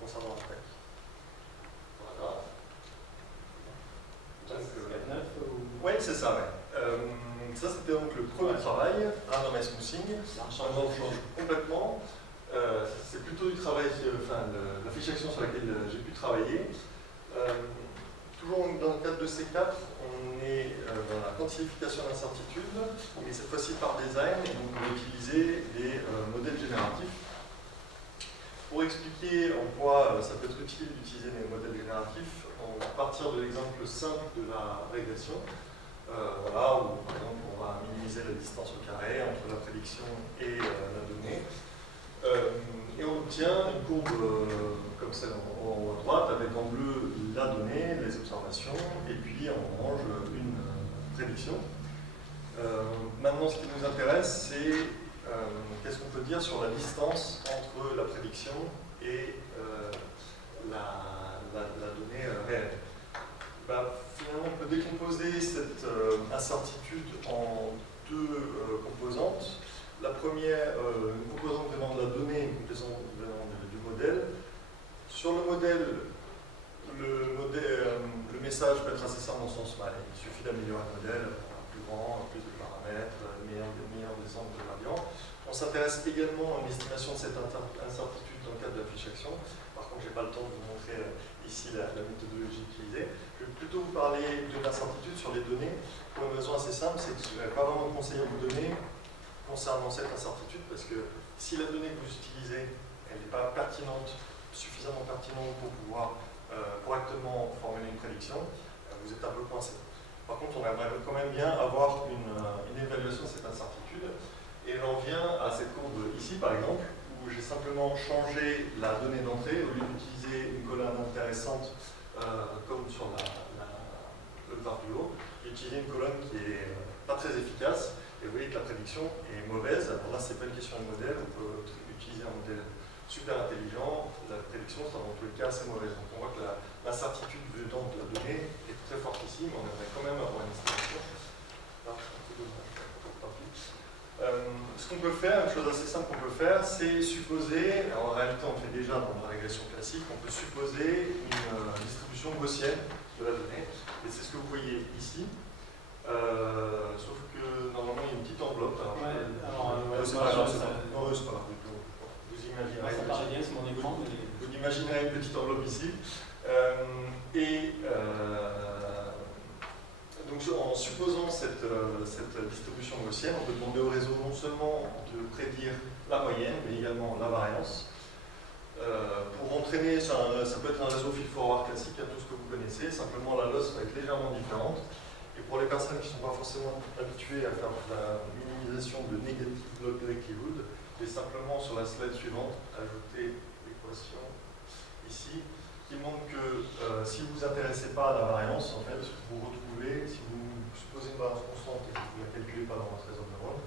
concernant l'attaque. Voilà. Oui, c'est ça, ouais. Ça, c'était donc le premier travail, randomized smoothing. Maintenant, on change complètement. C'est plutôt du travail, la fiche action sur laquelle j'ai pu travailler. Toujours dans le cadre de C4, on est dans la quantification d'incertitude, mais cette fois-ci par design, et donc on va utiliser des modèles génératifs. Pour expliquer en quoi ça peut être utile d'utiliser des modèles génératifs, on va partir de l'exemple simple de la régression, voilà, où par exemple on va minimiser la distance au carré entre la prédiction et la donnée. Et on obtient une courbe comme celle en haut à droite, avec en bleu la donnée, les observations, et puis en orange une prédiction. Maintenant, ce qui nous intéresse, c'est qu'est-ce qu'on peut dire sur la distance entre la prédiction et la donnée réelle. Finalement, on peut décomposer cette incertitude en deux composantes. La première, une composante venant de la donnée, une composante venant du modèle. Sur le modèle, le message peut être assez simple dans son sens. Il suffit d'améliorer le modèle, plus grand, plus de paramètres, meilleur descente de gradient. On s'intéresse également à une estimation de cette incertitude dans le cadre de la fiche action. Par contre, je n'ai pas le temps de vous montrer ici la méthodologie utilisée. Je vais plutôt vous parler de l'incertitude sur les données pour une raison assez simple, c'est que je n'avais pas vraiment de conseil à vous donner concernant cette incertitude, parce que si la donnée que vous utilisez, elle n'est pas pertinente, suffisamment pertinente pour pouvoir correctement formuler une prédiction, vous êtes un peu coincé. Par contre, on aimerait quand même bien avoir une évaluation de cette incertitude, et j'en viens à cette courbe ici, par exemple, où j'ai simplement changé la donnée d'entrée, au lieu d'utiliser une colonne intéressante comme sur le graphe du haut, j'ai utilisé une colonne qui est pas très efficace. Et vous voyez que la prédiction est mauvaise. Alors là, ce n'est pas une question de modèle. On peut utiliser un modèle super intelligent. La prédiction sera dans tous les cas assez mauvaise. Donc on voit que l'incertitude venant de la donnée est très forte ici, mais on aimerait quand même avoir une estimation. Là, c'est un peu dommage. Ce qu'on peut faire, une chose assez simple qu'on peut faire, c'est supposer, alors en réalité on le fait déjà dans la régression classique, on peut supposer une distribution gaussienne de la donnée. Et c'est ce que vous voyez ici. Sauf que normalement il y a une petite enveloppe. Alors, c'est pas grave, c'est pas grave. Vous imaginerez une petite enveloppe ici. Donc Donc en supposant cette distribution gaussienne, on peut demander au réseau non seulement de prédire la moyenne, mais également la variance. Pour entraîner, ça peut être un réseau feed-forward classique, à tout ce que vous connaissez, simplement la loss va être légèrement différente. Et pour les personnes qui ne sont pas forcément habituées à faire la minimisation de negative log likelihood, je vais simplement sur la slide suivante ajouter l'équation ici, qui montre que si vous ne vous intéressez pas à la variance, en fait, vous retrouvez, si vous supposez une variance constante et que vous ne la calculez pas dans votre réseau de neurones,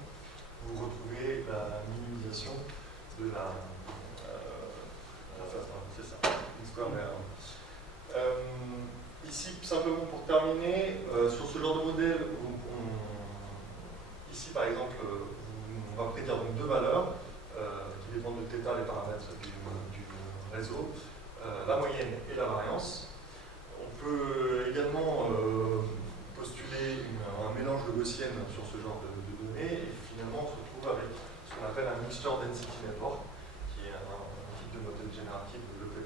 vous retrouvez la minimisation de la c'est ça, une square variable. Ici, simplement pour terminer, sur ce genre de modèle, ici par exemple, on va prédire donc deux valeurs qui dépendent de θ, les paramètres du réseau, la moyenne et la variance. On peut également postuler un mélange de gaussienne sur ce genre de données et finalement on se retrouve avec ce qu'on appelle un mixture density network, qui est un type de modèle génératif développé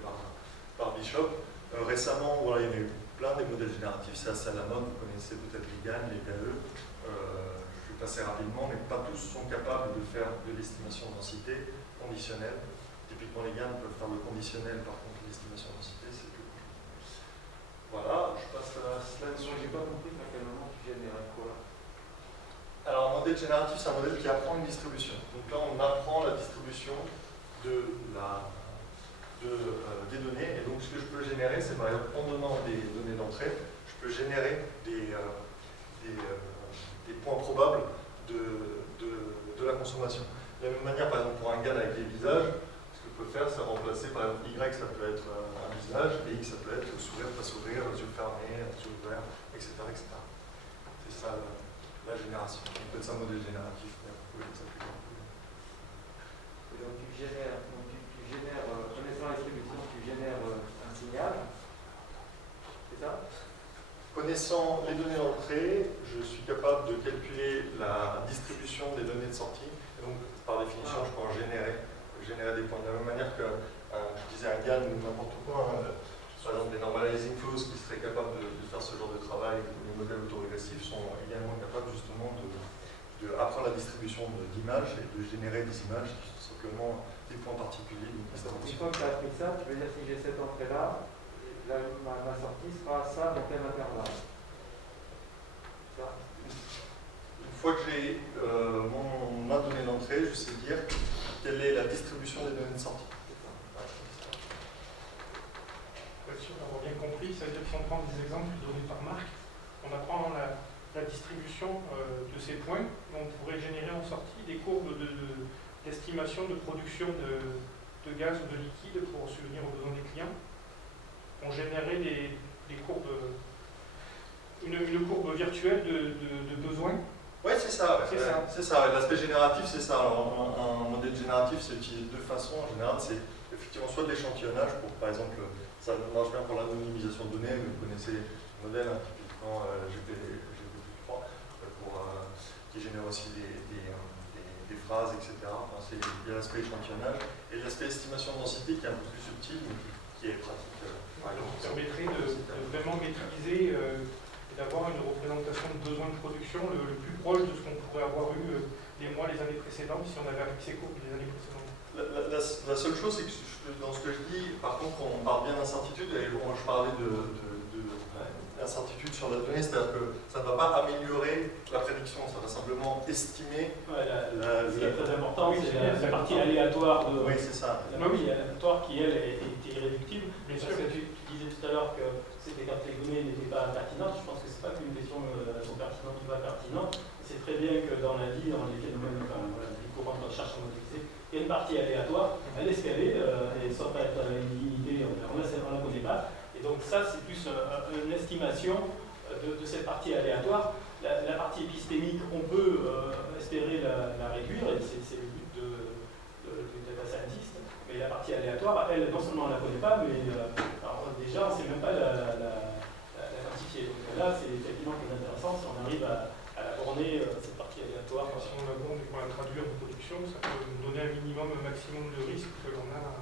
par Bishop. Récemment, voilà, il y a eu plein des modèles génératifs, c'est assez à la mode, vous connaissez peut-être les GAN, les KE. Je vais passer rapidement, mais pas tous sont capables de faire de l'estimation de densité conditionnelle. Typiquement, les GAN peuvent faire le conditionnel, par contre, l'estimation de densité, c'est plus compliqué. Voilà, je passe à la slide suivante. J'ai pas compris à quel moment tu générais quoi. Alors, un modèle génératif, c'est un modèle qui apprend une distribution. Donc là, on apprend la distribution des données. Et donc, ce que je peux générer, c'est par exemple, en donnant des données d'entrée, je peux générer des points probables de la consommation. De la même manière, par exemple, pour un GAN avec des visages, ce que je peux faire, c'est remplacer, par exemple, Y, ça peut être un visage, et X, ça peut être sourire, pas sourire, yeux fermés, yeux ouverts, etc. etc. C'est ça la génération. On peut être un modèle génératif, mais vous pouvez s'appliquer. Donc tu génères, connaissant la distribution, tu génères un signal. C'est ça? Connaissant les données d'entrée, je suis capable de calculer la distribution des données de sortie. Et donc, par définition, je peux en générer des points. De la même manière que, je disais, un GAN ou n'importe quoi, par exemple, les normalizing flows qui seraient capables de faire ce genre de travail, les modèles autorégressifs sont également capables justement d'apprendre la distribution d'images et de générer des images qui sont simplement des points particuliers. Une fois que tu as appris ça, tu veux dire si j'ai cette entrée-là, ma sortie sera ça dans quel intervalle? Ça. Une fois que j'ai ma donnée d'entrée, je sais dire quelle est la distribution des données de sortie. Si on a bien compris, ça veut dire que si on prend des exemples donnés par Marc, on apprend la distribution de ces points, on pourrait générer en sortie des courbes d'estimation de production de gaz ou de liquide pour subvenir aux besoins des clients. On générait des courbes, une courbe virtuelle de besoins. Oui, c'est ça. C'est ça. C'est ça. L'aspect génératif, c'est ça. Alors, un modèle génératif, c'est utilisé de deux façons. En général, c'est effectivement soit de l'échantillonnage, pour par exemple, ça marche bien pour l'anonymisation de données, vous connaissez le modèle, hein, typiquement GPT-3, qui génère aussi des phrases, etc. Enfin, il y a l'aspect échantillonnage et l'aspect estimation de densité qui est un peu plus subtil, mais qui est pratique. Donc, ça permettrait de vraiment maîtriser et d'avoir une représentation de besoins de production le plus proche de ce qu'on pourrait avoir eu les années précédentes, si on avait appris ces courbes des années précédentes. La seule chose, c'est que dans ce que je dis, par contre, on parle bien d'incertitude, et je parlais d'incertitude sur la donnée, c'est-à-dire que ça ne va pas améliorer la prédiction, ça va simplement estimer. Ce qui est très important, c'est la partie aléatoire de. Oui, c'est ça. La partie aléatoire qui, elle, est irréductible. Mais parce que tu disais tout à l'heure que c'était quand les données n'étaient pas pertinentes. Je pense que ce n'est pas qu'une question sont pertinentes ou pas pertinentes. C'est très bien que dans la vie, dans les phénomènes, les courants de recherche en mobilité, il y a une partie aléatoire, elle est scalée, et sans pas être illimitée, on ne la connaît pas. Et donc ça, c'est plus une estimation de cette partie aléatoire. La partie épistémique, on peut espérer la réduire, et c'est le but du data scientist. Mais la partie aléatoire, elle, non seulement on ne la connaît pas, mais déjà, on ne sait même pas la quantifier. Donc là, c'est effectivement plus intéressant si on arrive à la borner, cette partie aléatoire. Si on la borne et qu'on la traduit en production, ça peut nous donner un minimum, un maximum de risque que l'on a.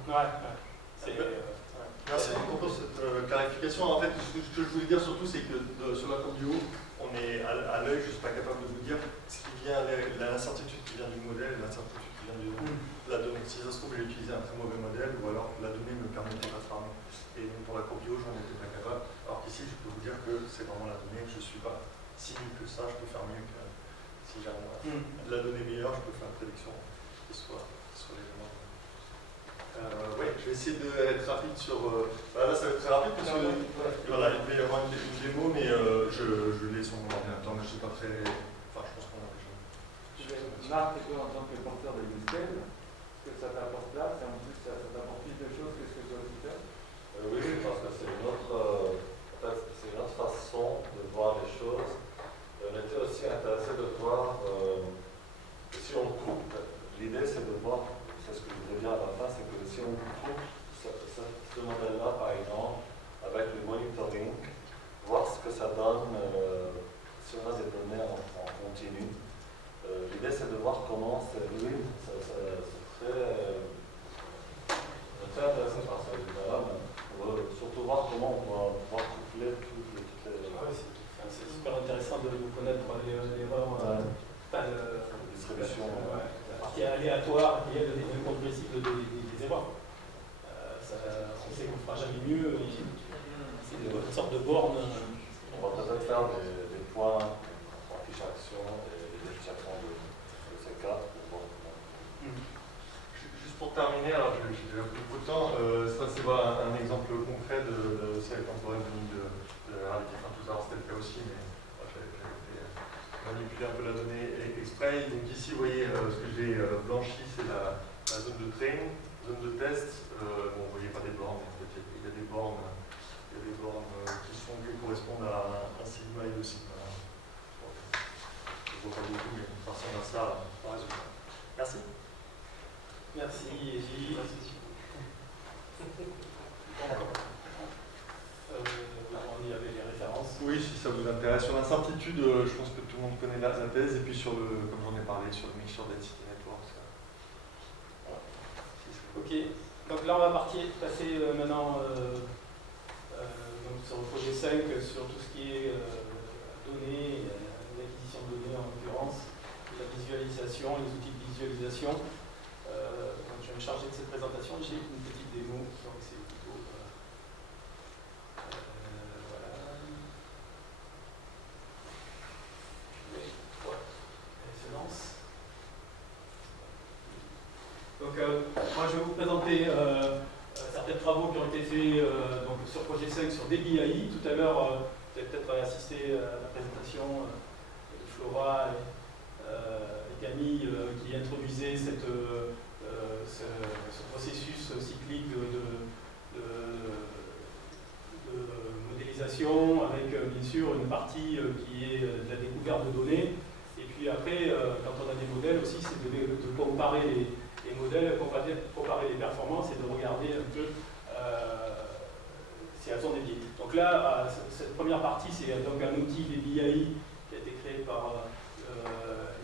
Merci beaucoup pour cette clarification. En fait, ce que je voulais dire surtout, c'est que sur la courbe du haut, on est à l'œil, je ne suis pas capable de vous dire ce qui vient, l'incertitude qui vient du modèle, l'incertitude qui vient de la donnée. Si ça se trouve, j'ai utilisé un très mauvais modèle, ou alors la donnée ne me permettait pas de farmer. Et donc pour la copio, j'en étais pas capable. Alors qu'ici, je peux vous dire que c'est vraiment la donnée, je ne suis pas si nul que ça, je peux faire mieux que si j'ai la donnée meilleure, je peux faire une prédiction qui soit légèrement. Oui, je vais essayer d'être rapide sur. Là, ça va être très rapide parce que voilà, il va y avoir une démo, mais je l'ai sur mon ordinateur, mais je ne sais pas très. Enfin, je pense qu'on a déjà. Marc, et toi, en tant que porteur de use case, ce que ça t'apporte là, c'est en plus, ça t'apporte plus de choses que ce que tu dois faire. Oui, parce que c'est une autre façon de voir les choses. On était aussi intéressé de voir si on coupe. L'idée, c'est de voir, c'est ce que je voulais dire à la fin, c'est que si on coupe ce modèle-là, par exemple, avec le monitoring, voir ce que ça donne si on a des données en continu. L'idée, c'est de voir comment c'est très intéressant par ça, évidemment. Surtout voir comment on va pouvoir coupler toutes les. C'est super intéressant de connaître l'erreur, la distribution. la partie aléatoire qui est le compressible des erreurs. On sait qu'on ne fera jamais mieux. C'est une sorte de borne. On va peut-être faire des points en fiche action et des fiches actions de ces cas pour voir comment. Juste pour terminer, alors j'ai déjà pris beaucoup de temps, ça c'est un exemple concret de celle temporelle de la réalité. Enfin, tout ça, c'était le cas aussi, mais j'avais manipulé un peu la donnée exprès. Donc ici, vous voyez, ce que j'ai blanchi, c'est la zone de train, zone de test. Bon, vous voyez pas des bornes, mais il y a des bornes, qui correspondent à un sigma et deux sigma. Je ne vois pas beaucoup, mais ça ressemble à ça par résultat. Merci. Merci, Gilles. On y avait les références. Oui, si ça vous intéresse. Sur l'incertitude, je pense que tout le monde connaît la thèse. Et puis, sur comme j'en ai parlé, sur le Mixture Density Network. Voilà. Ok, donc là on va passer maintenant donc sur le projet 5, sur tout ce qui est données, l'acquisition de données en l'occurrence, la visualisation, les outils de visualisation. Donc je vais me charger de cette présentation. J'ai une petite démo, donc c'est plutôt voilà. Elle se lance. Donc moi je vais vous présenter certains travaux qui ont été faits donc, sur projet 5 sur DBAI. Tout à l'heure, vous avez peut-être assisté à la présentation de Flora et Camille qui introduisaient ce processus cyclique de modélisation avec bien sûr une partie qui est de la découverte de données. Et puis après, quand on a des modèles aussi, c'est de comparer les modèles, comparer les performances et de regarder un peu si elles sont déviées. Donc là, cette première partie, c'est donc un outil DBAI qui a été créé par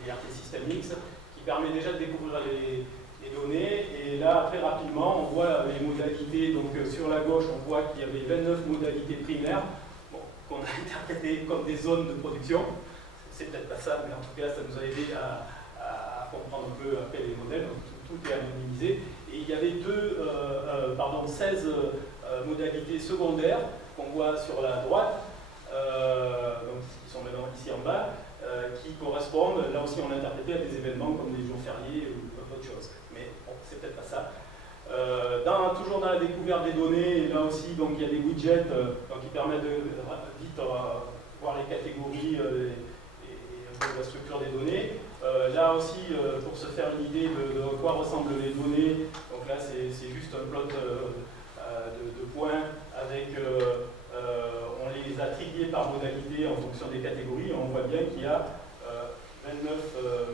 l'IRT System-X qui permet déjà de découvrir les données. Et là, très rapidement, on voit les modalités. Donc sur la gauche, on voit qu'il y avait 29 modalités primaires qu'on a interprétées comme des zones de production. C'est peut-être pas ça, mais en tout cas, ça nous a aidé à comprendre un peu après les modèles. Donc, tout est anonymisé. Et il y avait 16 modalités secondaires qu'on voit sur la droite, donc, qui sont maintenant ici en bas, qui correspondent, là aussi on a interprété à des événements comme des jours fériés ou d'autres choses. Mais bon, c'est peut-être pas ça. Toujours dans la découverte des données, là aussi donc, il y a des widgets qui permettent de vite voir les catégories et la structure des données. Là aussi, pour se faire une idée de quoi ressemblent les données, donc là c'est juste un plot de points avec, on les a triés par modalité en fonction des catégories. On voit bien qu'il y a 29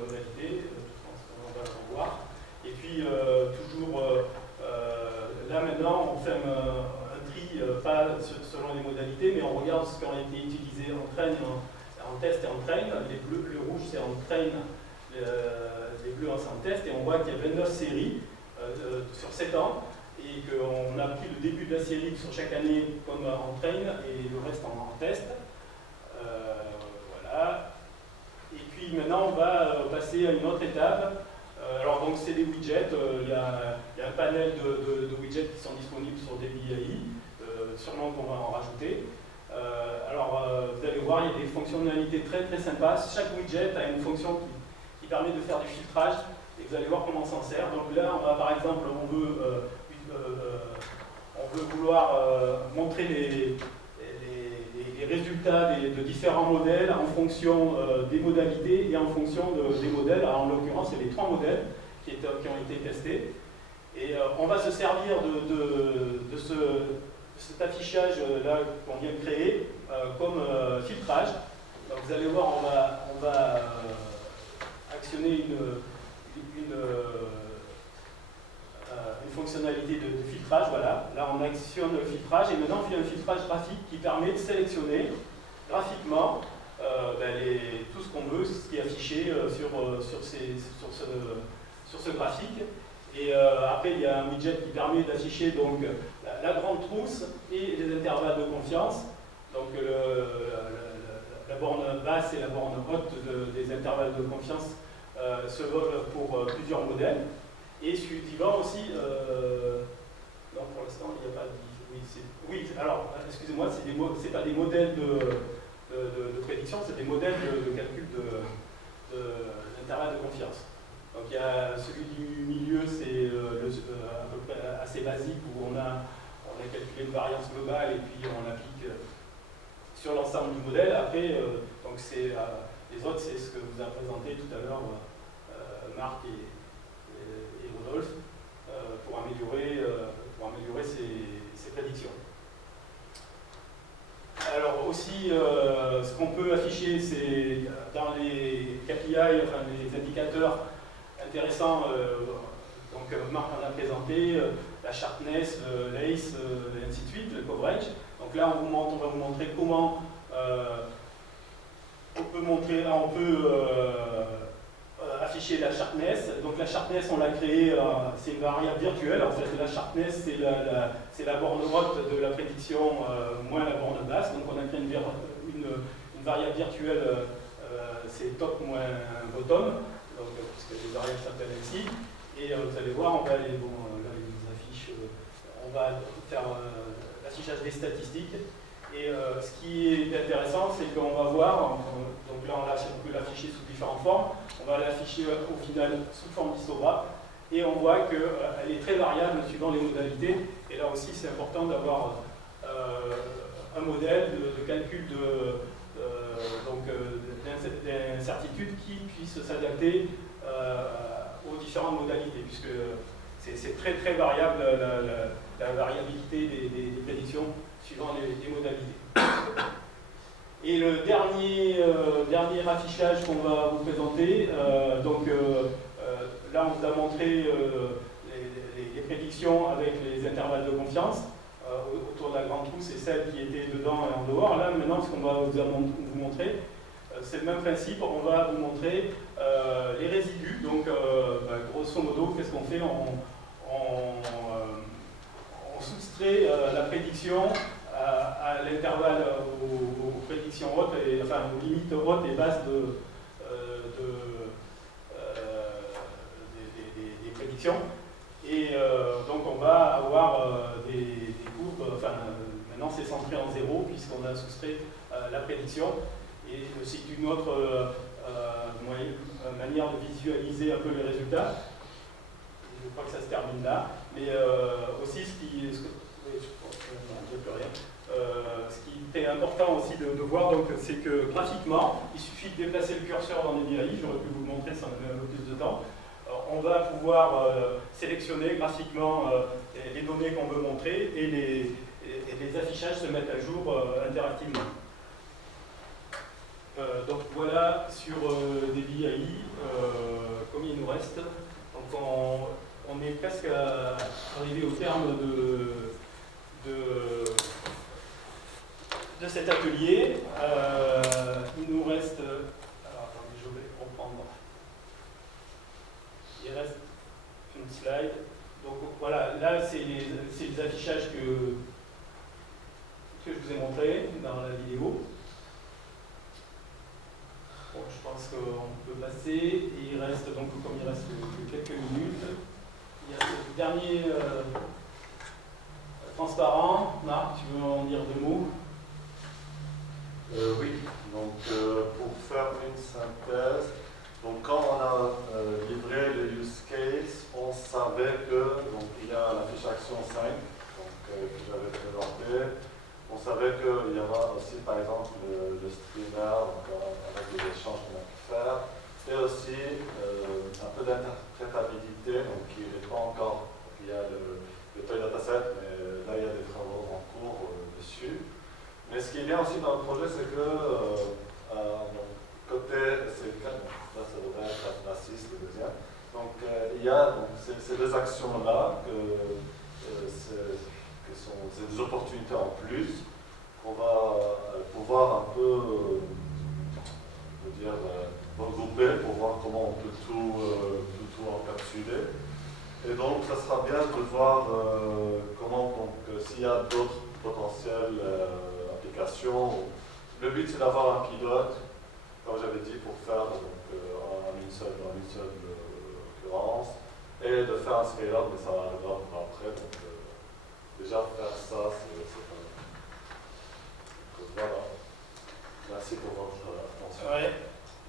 modalités, je pense qu'on va le voir. Et puis toujours, là maintenant on fait un tri, pas selon les modalités, mais on regarde ce qui a été utilisé en train, en test et en train. Le rouge c'est en train, les bleus c'est en test, et on voit qu'il y a 29 séries sur 7 ans, et qu'on a pris le début de la série sur chaque année comme en train et le reste en test. Voilà. puis maintenant, on va passer à une autre étape. Alors, donc, c'est des widgets. Il y a un panel de widgets qui sont disponibles sur DBI. Sûrement qu'on va en rajouter. Vous allez voir, il y a des fonctionnalités très très sympas. Chaque widget a une fonction qui permet de faire du filtrage. Et vous allez voir comment on s'en sert. Donc là, on va, par exemple, on veut vouloir montrer les résultats de différents modèles en fonction des modalités et en fonction des modèles. Alors, en l'occurrence, il y a les 3 modèles qui ont été testés. Et on va se servir de cet affichage-là qu'on vient de créer comme filtrage. Donc, vous allez voir, on va actionner une fonctionnalité de filtrage. Voilà. Là, on actionne le filtrage et maintenant, on fait un filtrage graphique qui permet de sélectionner graphiquement tout ce qu'on veut, ce qui est affiché sur ce graphique. Et après, il y a un widget qui permet d'afficher donc la grande trousse et les intervalles de confiance. Donc la borne basse et la borne haute des intervalles de confiance se volent pour plusieurs modèles. Et suivant aussi, non pour l'instant il n'y a pas de... Oui, alors excusez-moi, c'est pas des modèles de prédiction, c'est des modèles de calcul d'intervalle de confiance. Donc il y a celui du milieu, c'est à peu près assez basique où on a calculé une variance globale et puis on l'applique sur l'ensemble du modèle. Après, donc les autres, c'est ce que vous a présenté tout à l'heure Marc et Rodolphe pour améliorer ces prédictions. Alors aussi, ce qu'on peut afficher, c'est dans les KPI, enfin les indicateurs intéressants, donc Marc en a présenté, la sharpness, l'ACE, et ainsi de suite, le coverage. Donc là, on va vous montrer comment on peut afficher la sharpness. Donc la sharpness, on l'a créée, c'est une variable virtuelle. En fait, la sharpness, c'est la borne haute de la prédiction moins la borne basse. Donc on a créé une variable virtuelle, c'est top moins bottom, donc, puisque les variables s'appellent ainsi. Et vous allez voir, on va aller, là il nous affiche, on va faire l'affichage des statistiques. Et ce qui est intéressant, c'est qu'on va voir, donc là on peut l'afficher sous différentes formes, on va l'afficher au final sous forme d'histographe, et on voit qu'elle est très variable suivant les modalités. Et là aussi c'est important d'avoir un modèle de calcul d'incertitude qui puisse s'adapter aux différentes modalités, puisque c'est très très variable la variabilité des prédictions suivant les modalités. Et le dernier affichage qu'on va vous présenter, là on vous a montré les prédictions avec les intervalles de confiance autour de la grande trousse et celles qui étaient dedans et en dehors. Là maintenant, ce qu'on va vous montrer, c'est le même principe. On va vous montrer les résidus. Donc grosso modo, qu'est-ce qu'on fait? On soustrait la prédiction à l'intervalle aux prédictions hautes, enfin aux limites hautes et basses des prédictions. Et donc on va avoir des courbes, enfin maintenant c'est centré en zéro puisqu'on a soustrait la prédiction. Et c'est une autre manière de visualiser un peu les résultats. Je crois que ça se termine là. Mais aussi, ce qui est important aussi de voir, c'est que graphiquement, il suffit de déplacer le curseur dans les BI, j'aurais pu vous le montrer, ça met un peu plus de temps. On va pouvoir sélectionner graphiquement les données qu'on veut montrer et les affichages se mettent à jour interactivement. Donc voilà sur DBI, combien il nous reste. Donc on est presque arrivé au terme de cet atelier. Il nous reste... Alors attendez, je vais reprendre. Il reste une slide. Donc voilà, là c'est les affichages que je vous ai montrés dans la vidéo. Bon, je pense qu'on peut passer. Et il reste donc, comme il reste que quelques minutes, il y a ce dernier transparent. Marc, tu veux en dire deux mots? Oui, donc pour faire une synthèse, donc quand on a livré le use case, on savait que donc, il y a la fiche action 5 que j'avais présenté. On savait qu'il y aura aussi par exemple le streamer, donc, avec les échanges qu'on a pu faire, et aussi un peu d'interprétabilité, donc qui n'est pas encore, il y a le toy dataset, mais là il y a des travaux en cours dessus. Mais ce qui est bien aussi dans le projet, c'est que côté CK, là ça devrait être la 6, le deuxième. Donc il y a donc, ces deux actions-là c'est des opportunités en plus qu'on va pouvoir un peu regrouper pour voir comment on peut tout encapsuler. Et donc, ça sera bien de voir comment, s'il y a d'autres potentielles applications. Le but, c'est d'avoir un pilote, comme j'avais dit, pour faire en une seule occurrence, et de faire un scale-up, mais ça arrivera après. Donc, déjà, faire ça, c'est pas mal. Donc, voilà. Merci pour votre attention. Ouais.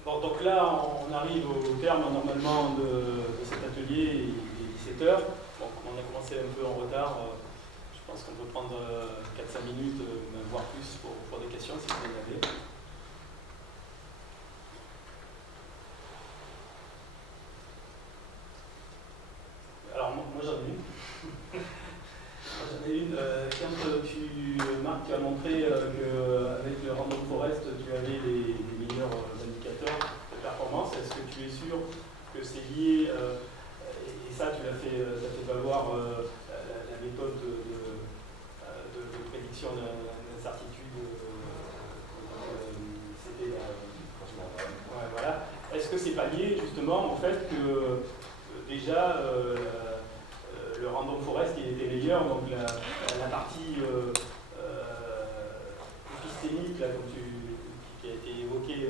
Bon, donc là, on arrive au terme normalement de cet atelier, il est 17h. Donc on a commencé un peu en retard. Je pense qu'on peut prendre 4-5 minutes, voire plus, pour des questions si vous en avez. Alors moi j'en ai une. J'en ai une. Quand Marc, tu as montré qu'avec le Random Forest, tu avais les meilleurs indicateurs de performance, est-ce que tu es sûr que c'est lié, et ça tu l'as fait valoir, la méthode de prédiction d'incertitude, c'était ouais, voilà. Est-ce que c'est pas lié justement au fait que déjà le Random Forest il était meilleur, donc la partie épistémique là, qui a été évoquée,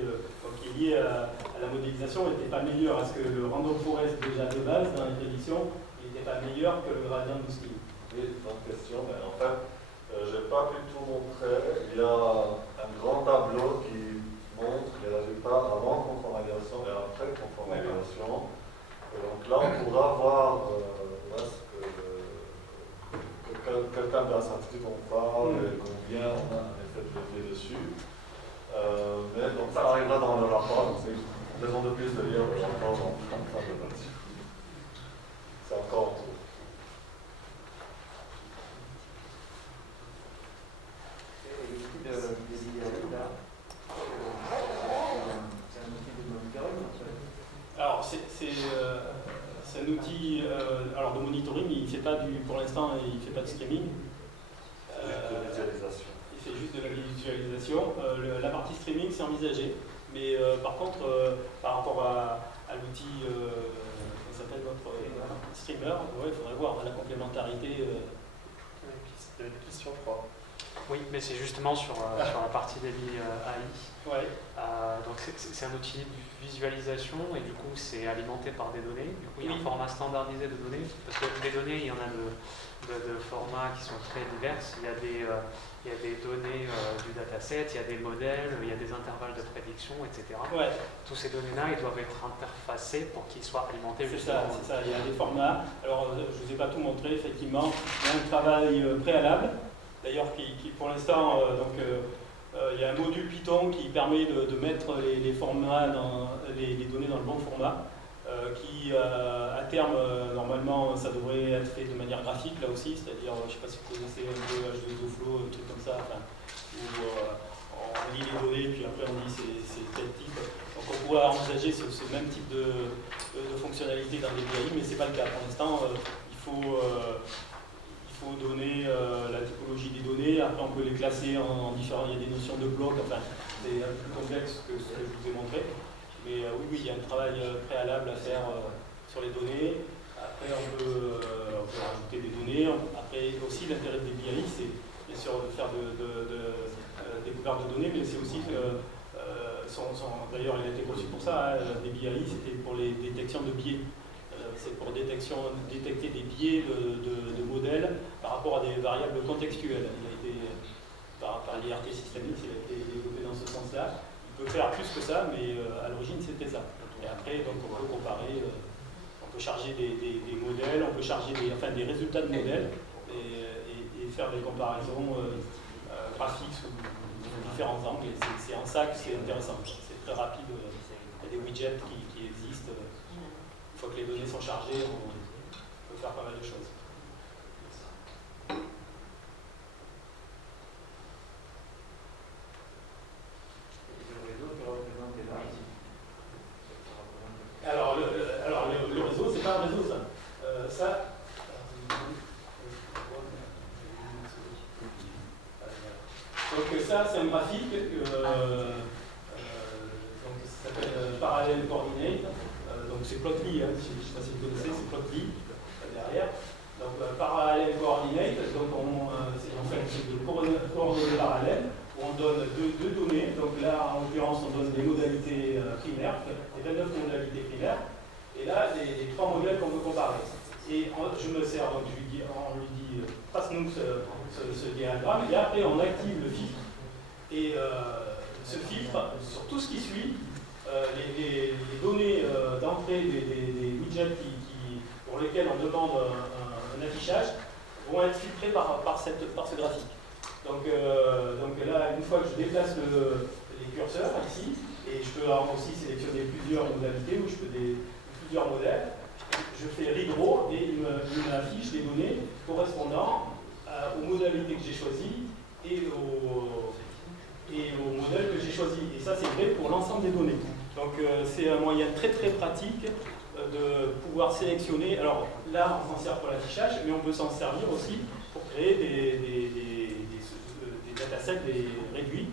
qui est liée à la modélisation, n'était pas meilleure. Est-ce que le Random Forest déjà de base dans les prédictions, il n'était pas meilleur que le gradient boosting? Oui, bonne question. Mais en fait, je n'ai pas pu tout montrer. Il y a un grand tableau qui montre les résultats avant conformalisation et après conformalisation. Et donc là, on pourra voir quelqu'un de la certitude on parle et combien on a un effet de levier dessus. Mais donc ça arrivera dans le rapport. Donc c'est une raison de plus de lire le rapport en fin de note. C'est encore en cours. Et l'outil de l'IRI, là, c'est un outil de monitoring en fait. Alors c'est un outil alors de monitoring, il fait pas pour l'instant il fait pas de streaming. Juste de visualisation. Il fait juste de la visualisation. La partie streaming c'est envisagé, mais par contre par rapport à l'outil comment s'appelle votre streamer, ouais, il faudrait voir la complémentarité. Il y avait une question, je crois. Oui, mais c'est justement sur la partie des AI. Ouais. Donc c'est un outil de visualisation et du coup c'est alimenté par des données. Du coup il y a un format standardisé de données, parce que les données, il y en a de formats qui sont très divers. Il y a des données du dataset, il y a des modèles, il y a des intervalles de prédiction, etc. Ouais. Tous ces données-là, ils doivent être interfacés pour qu'ils soient alimentés. C'est ça, il y a des formats. Alors je ne vous ai pas tout montré, effectivement. Il y a un travail préalable, d'ailleurs qui pour l'instant, il y a un module Python qui permet de mettre les formats les données dans le bon format, qui à terme, normalement, ça devrait être fait de manière graphique là aussi, c'est-à-dire, je ne sais pas si vous connaissez un peu H2O-Flow, un truc comme ça, où on lit les données, puis après on dit c'est tel type. Donc on pourrait envisager ce même type de fonctionnalité dans des BI, mais ce n'est pas le cas. Pour l'instant, il faut donner la typologie des données, après on peut les classer en différents, il y a des notions de blocs, enfin c'est un peu plus complexe que ce que je vous ai montré. Mais oui, il y a un travail préalable à faire sur les données. Après on peut rajouter des données. Après aussi l'intérêt des BI, c'est bien sûr de faire de découverte de données, mais c'est aussi D'ailleurs, il a été conçu pour ça, hein, des BI, c'était pour les détections de biais. C'est pour détecter des biais de modèles par rapport à des variables contextuelles. Il a été, par l'IRT Systemix, il a été développé dans ce sens-là. Il peut faire plus que ça, mais à l'origine, c'était ça. Et après, donc, on peut comparer, on peut charger des modèles, on peut charger des résultats de modèles et faire des comparaisons graphiques sous différents angles. Et c'est en ça que c'est intéressant. C'est très rapide. Il y a des widgets qui existent. Une fois que les données sont chargées, on peut faire pas mal de choses. Alors, le réseau, c'est pas un réseau, ça. Donc ça, c'est un graphique donc, ça s'appelle Parallel Coordinate. Donc c'est Plotly, hein, je ne sais pas si vous connaissez, c'est Plotly derrière. Donc Parallel Coordinate, donc c'est des coordonnées parallèles où on donne deux données. Donc là, en l'occurrence, on donne des modalités primaires, les 29 modalités primaires. Et là, les 3 modèles qu'on veut comparer. Et je me sers, donc on lui dit, passe-nous ce diagramme, et après on active le filtre. Et ce filtre, sur tout ce qui suit, les données d'entrée des widgets pour lesquels on demande un affichage vont être filtrées par ce graphique. Donc là, une fois que je déplace les curseurs ici, et je peux aussi sélectionner plusieurs modalités, ou je peux plusieurs modèles, je fais read row et il m'affiche les données correspondant aux modalités que j'ai choisies et au modèle que j'ai choisi. Et ça, c'est vrai pour l'ensemble des données. Donc, c'est un moyen très très pratique de pouvoir sélectionner. Alors là, on s'en sert pour l'affichage, mais on peut s'en servir aussi pour créer des datasets réduits,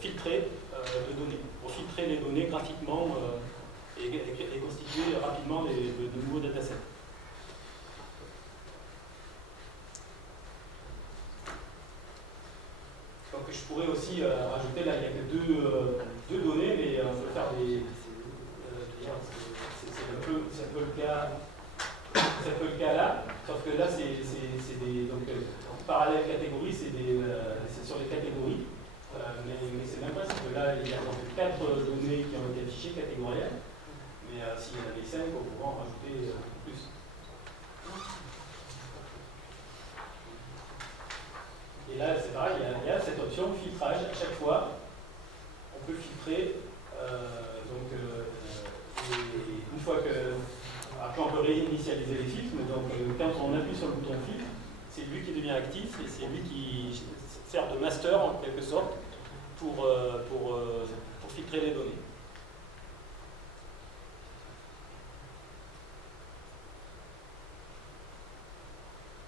filtrés de données, pour filtrer les données graphiquement et constituer rapidement de nouveaux datasets. Donc je pourrais aussi rajouter, là il n'y a que deux données, mais on peut faire c'est un peu le cas là, sauf que là c'est des parallèles catégories, c'est sur les catégories, mais c'est même pas parce que là il y a 4 données qui ont été affichées catégorielles, mais s'il y en avait 5, on pourra en rajouter plus. Et là, c'est pareil, il y a cette option filtrage. À chaque fois, on peut filtrer. Une fois que. Après, on peut réinitialiser les filtres. Donc, quand on appuie sur le bouton filtre, c'est lui qui devient actif et c'est lui qui sert de master, en quelque sorte, pour filtrer les données.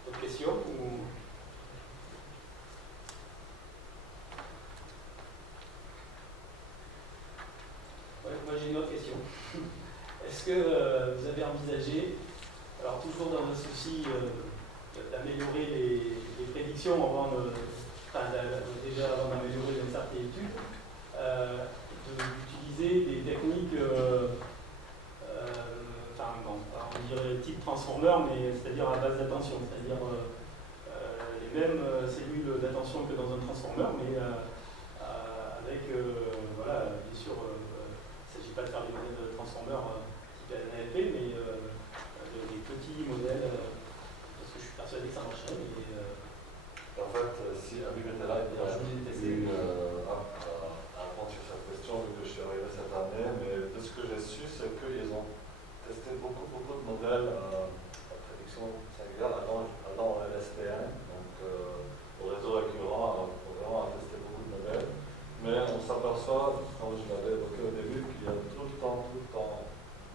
D'autres questions ou... Moi j'ai une autre question. Est-ce que vous avez envisagé, alors toujours dans le souci d'améliorer les prédictions déjà avant d'améliorer l'incertitude, d'utiliser des techniques, on dirait type transformer, mais c'est-à-dire à base d'attention, c'est-à-dire les mêmes cellules d'attention que dans un transformer, mais avec, voilà, bien sûr, il ne s'agit pas de faire des modèles de transformer type NLP, mais des petits modèles, parce que je suis persuadé que ça marcherait. En fait, si Abib était là, il y a eu un point sur cette question, vu que je suis arrivé cette année, mais de ce que j'ai su, c'est qu'ils ont testé beaucoup de modèles à prédiction singulière, avant en LSTM, donc au réseau récurrent, on vraiment testé beaucoup de modèles. Mais on s'aperçoit, comme je l'avais évoqué au début, qu'il y a tout le temps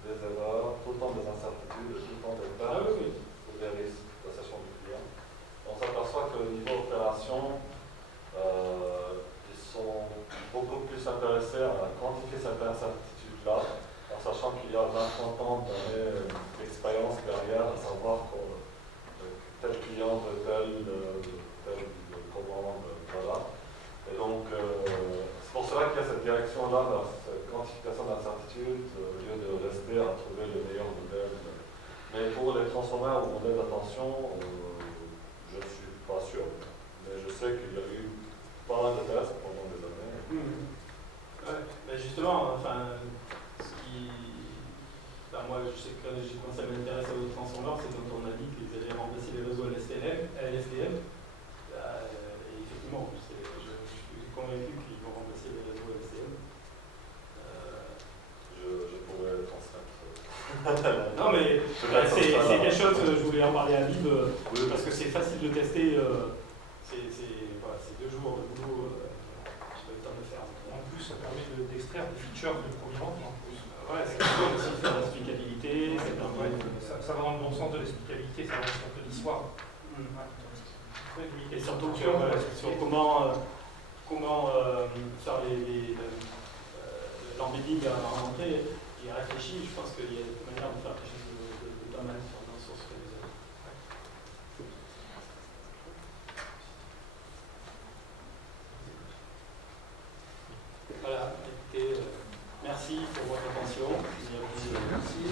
des erreurs, tout le temps des incertitudes, tout le temps des pertes ou des risques de la session du client. On s'aperçoit qu'au niveau opération, ils sont beaucoup plus intéressés à quantifier cette incertitude-là, en sachant qu'il y a 20-30 ans d'expérience derrière, à savoir que tel client veut telle commande, voilà. Et donc, c'est pour cela qu'il y a cette direction-là l'identification d'incertitude au lieu de rester à trouver le meilleur modèle. Mais pour les transformers ou modèles d'attention, je ne suis pas sûr. Mais je sais qu'il y a eu pas mal de tests pendant des années. Ouais, ben justement, enfin, moi je sais que quand j'ai commencé à m'intéresser aux transformers, c'est quand on a dit qu'ils allaient remplacer les réseaux LSTM. Et effectivement, je suis convaincu qu'ils vont remplacer les réseaux LSTM. Je pourrais transmettre. Non mais c'est quelque chose, je voulais en parler à Viv, parce que c'est facile de tester, voilà, c'est 2 jours de boulot, j'ai pas eu le temps de le faire. En plus, ça permet d'extraire des features de premier ordre. En plus. Ouais, c'est aussi faire l'explicabilité, ça va dans le bon sens de l'explicabilité, ça va dans le sens de l'histoire. Et surtout sur comment faire l'embedding en entrée, il réfléchit, je pense qu'il y a des manières de faire quelque chose de pas mal dans le source que vous avez. Voilà, écoutez, merci pour votre attention. Merci.